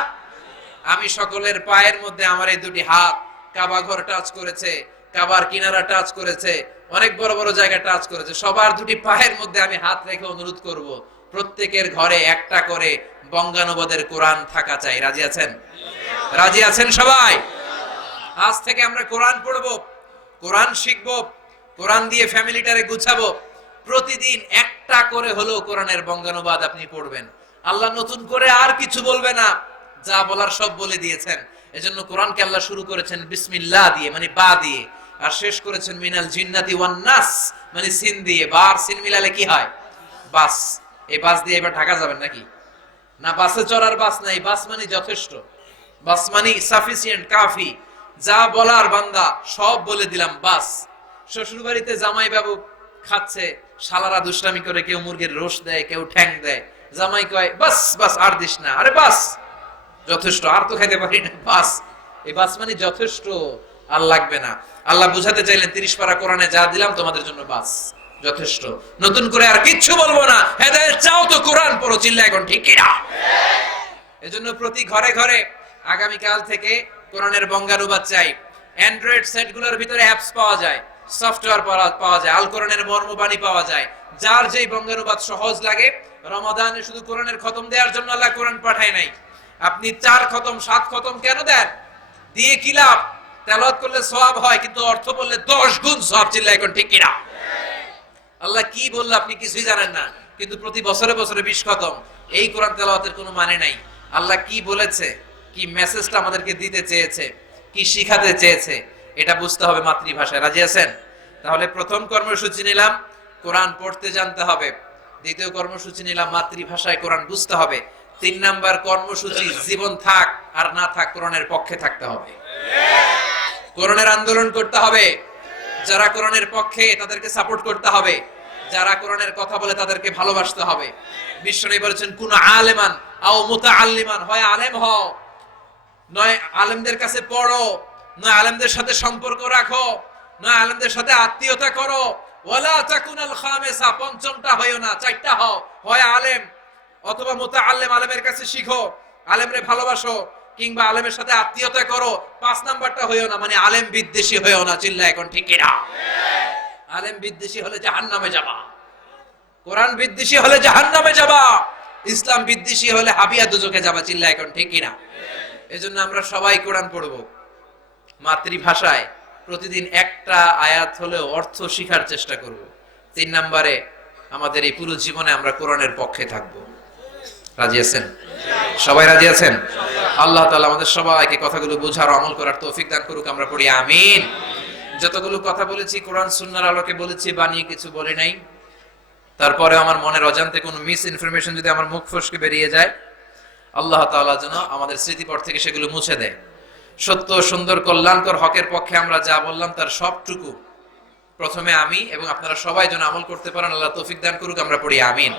আমি সকলের পায়ের মধ্যে আমার এই 2টি হাত কাবা ঘর টাচ করেছে, কাবার কিনারা টাচ করেছে, অনেক বড় বড় জায়গা টাচ করেছে। সবার 2টি পায়ের মধ্যে আমি হাত রেখে অনুরোধ করব, প্রত্যেকের ঘরে একটা করে বঙ্গানুবাদের কোরআন থাকা চাই। রাজি আছেন? রাজি আছেন সবাই? আজ থেকে আমরা কোরআন পড়বো, কোরআন শিখবো, কোরআন দিয়ে ফ্যামিলিটারে গুছাবো। প্রতিদিন একটা করে হলো কোরআনের বঙ্গানুবাদ আপনি পড়বেন। আল্লাহ নতুন করে আর কিছু বলবে না, যা বলার সব বলে দিয়েছেন। এজন্য কোরআনকে আল্লাহ শুরু করেছেন বিসমিল্লাহ দিয়ে, মানে বা দিয়ে, আর শেষ করেছেন মিনাল জিন্নাতি ওয়ান নাস, মানে সিন দিয়ে। বার সিন মিলালে কি হয়? বাস। এই বাস দিয়ে এবার ঢাকা যাবেন নাকি? না, বাসে চড়ার বাস নাই, বাস মানে যথেষ্ট, বাস মানে সাফিসিয়েন্ট, কাফি। যা বলার বান্দা সব বলে দিলাম, বাস। শ্বশুর বাড়িতে জামাই বাবু খাচ্ছে, শালারা দুষ্টামি করে, কেউ মুরগির রোস দেয়, কেউ ঠ্যাং দেয়। জামাই কয় বাস বাস, আর দিস না। আরে বাস, যথেষ্ট, আর তো খাইতে পারি না, বাস। এই বাস মানে যথেষ্ট, আর লাগবে না। আল্লাহ বুঝাতে চাইলেন 30 পারা কোরআনে যা দিলাম তোমাদের জন্য বাস, যথেষ্ট। নতুন করে আর কিচ্ছু বলবো না। হেদায়েত চাও তো কোরআন পড়ো। চিল্লা এখন ঠিক কি না? এজন্য প্রতি ঘরে ঘরে আগামীকাল থেকে কোরআনের বঙ্গানুবাদ চাই। অ্যান্ড্রয়েড সেটগুলোর ভিতরে অ্যাপস পাওয়া যায়, সফটওয়্যার পাওয়া যায়, আল কোরআনের মর্মবাণী পাওয়া যায়। যার যেই বঙ্গানুবাদ সহজ লাগে, রমাদানে শুধু কোরআনের খতম দেওয়ার জন্য আল্লাহ কোরআন পাঠায় নাই। আপনি 4 খতম 7 খতম কেন দেন? দিয়ে কি লাভ? তেলাওয়াত করলে সওয়াব হয়, কিন্তু অর্থ বললে 10 গুণ সওয়াব। চিল্লা এখন ঠিক কি না? আল্লাহ কি বললো আপনি কিছুই জানেন না, কিন্তু প্রতি বছরে বছরে 20 খতম। এই কোরআন তেলাওয়াতের কোনো মানে নাই। আল্লাহ কি বলেছে, কি মেসেজটা আমাদেরকে দিতে চেয়েছে, কি শিখাতে চেয়েছে, এটা বুঝতে হবে মাতৃভাষায়। রাজি আছেন? তাহলে প্রথম কর্মসূচি নিলাম কোরআন পড়তে জানতে হবে। দ্বিতীয় কর্মসূচি নিলাম মাতৃভাষায় কোরআন বুঝতে হবে। তিন নাম্বার কর্মসূচি, জীবন থাক আর না থাক কোরআনের পক্ষে থাকতে হবে, কোরআনের আন্দোলন করতে হবে। যারা কোরআনের পক্ষে তাদেরকে সাপোর্ট করতে হবে, যারা কোরআনের কথা বলে তাদেরকে ভালোবাসতে হবে। বিশ্বনবী বলেছেন কুন আলেমান আও মুতাআল্লিমান, হয় আলেম হও, নয় আলেমদের কাছে পড়ো, নয় আলেমদের সাথে সম্পর্ক রাখো, নয় আলেমদের সাথে আত্মীয়তা করো। ওয়ালা তাকুনাল খামিসা, পঞ্চমটা হইও না, চারটা হও, হয় আলেম অথবা মুতাআল্লিম, আলেমের কাছে শিখো, আলেমরে ভালোবাসো, কিংবা আলেমের সাথে আত্মীয়তা করো। পাঁচ নাম্বারটা হইও না, মানে আলেম বিদ্বেষী হইও না। চিল্লা এখন ঠিক কিনা? আলেম বিদ্বেষী হলে জাহান্নামে যাবা, কোরআন বিদ্বেষী হলে জাহান্নামে যাবা, ইসলাম বিদ্বেষী হলে হাবিয়া দুজকে যাবা। চিল্লা এখন ঠিক কিনা? এজন্য আমরা সবাই কোরআন পড়বো, মাতৃভাষায় প্রতিদিন একটা আয়াত হলেও অর্থ শিখার চেষ্টা করব। তিন নম্বরে আমাদের এই পুরো জীবনে আমরা কোরআনের পক্ষে থাকবো। রাজি আছেন? সবাই রাজি আছেন? আল্লাহ তাআলা আমাদের সবাইকে কথাগুলো বোঝার, আমল করার তৌফিক দান করুক। আমরা পড়ি আমিন। যতগুলো কথা বলেছি কোরআন সুন্নাহর আলোকে বলেছি, বানিয়ে কিছু বলি নাই। তারপরে আমার মনের অজান্তে কোনো মিস ইনফরমেশন যদি আমার মুখ ফসকে বেরিয়ে যায়, আল্লাহ তাআলা যেন আমাদের স্মৃতিপট থেকে সেগুলো মুছে দেয়। সত্য, সুন্দর, কল্যাণকর, হকের পক্ষে আমরা যা বললাম তার সবটুকু প্রথমে আমি এবং আপনারা সবাই যেন আমল করতে পারেন, আল্লাহ তৌফিক দান করুক। আমরা পড়ি আমিন।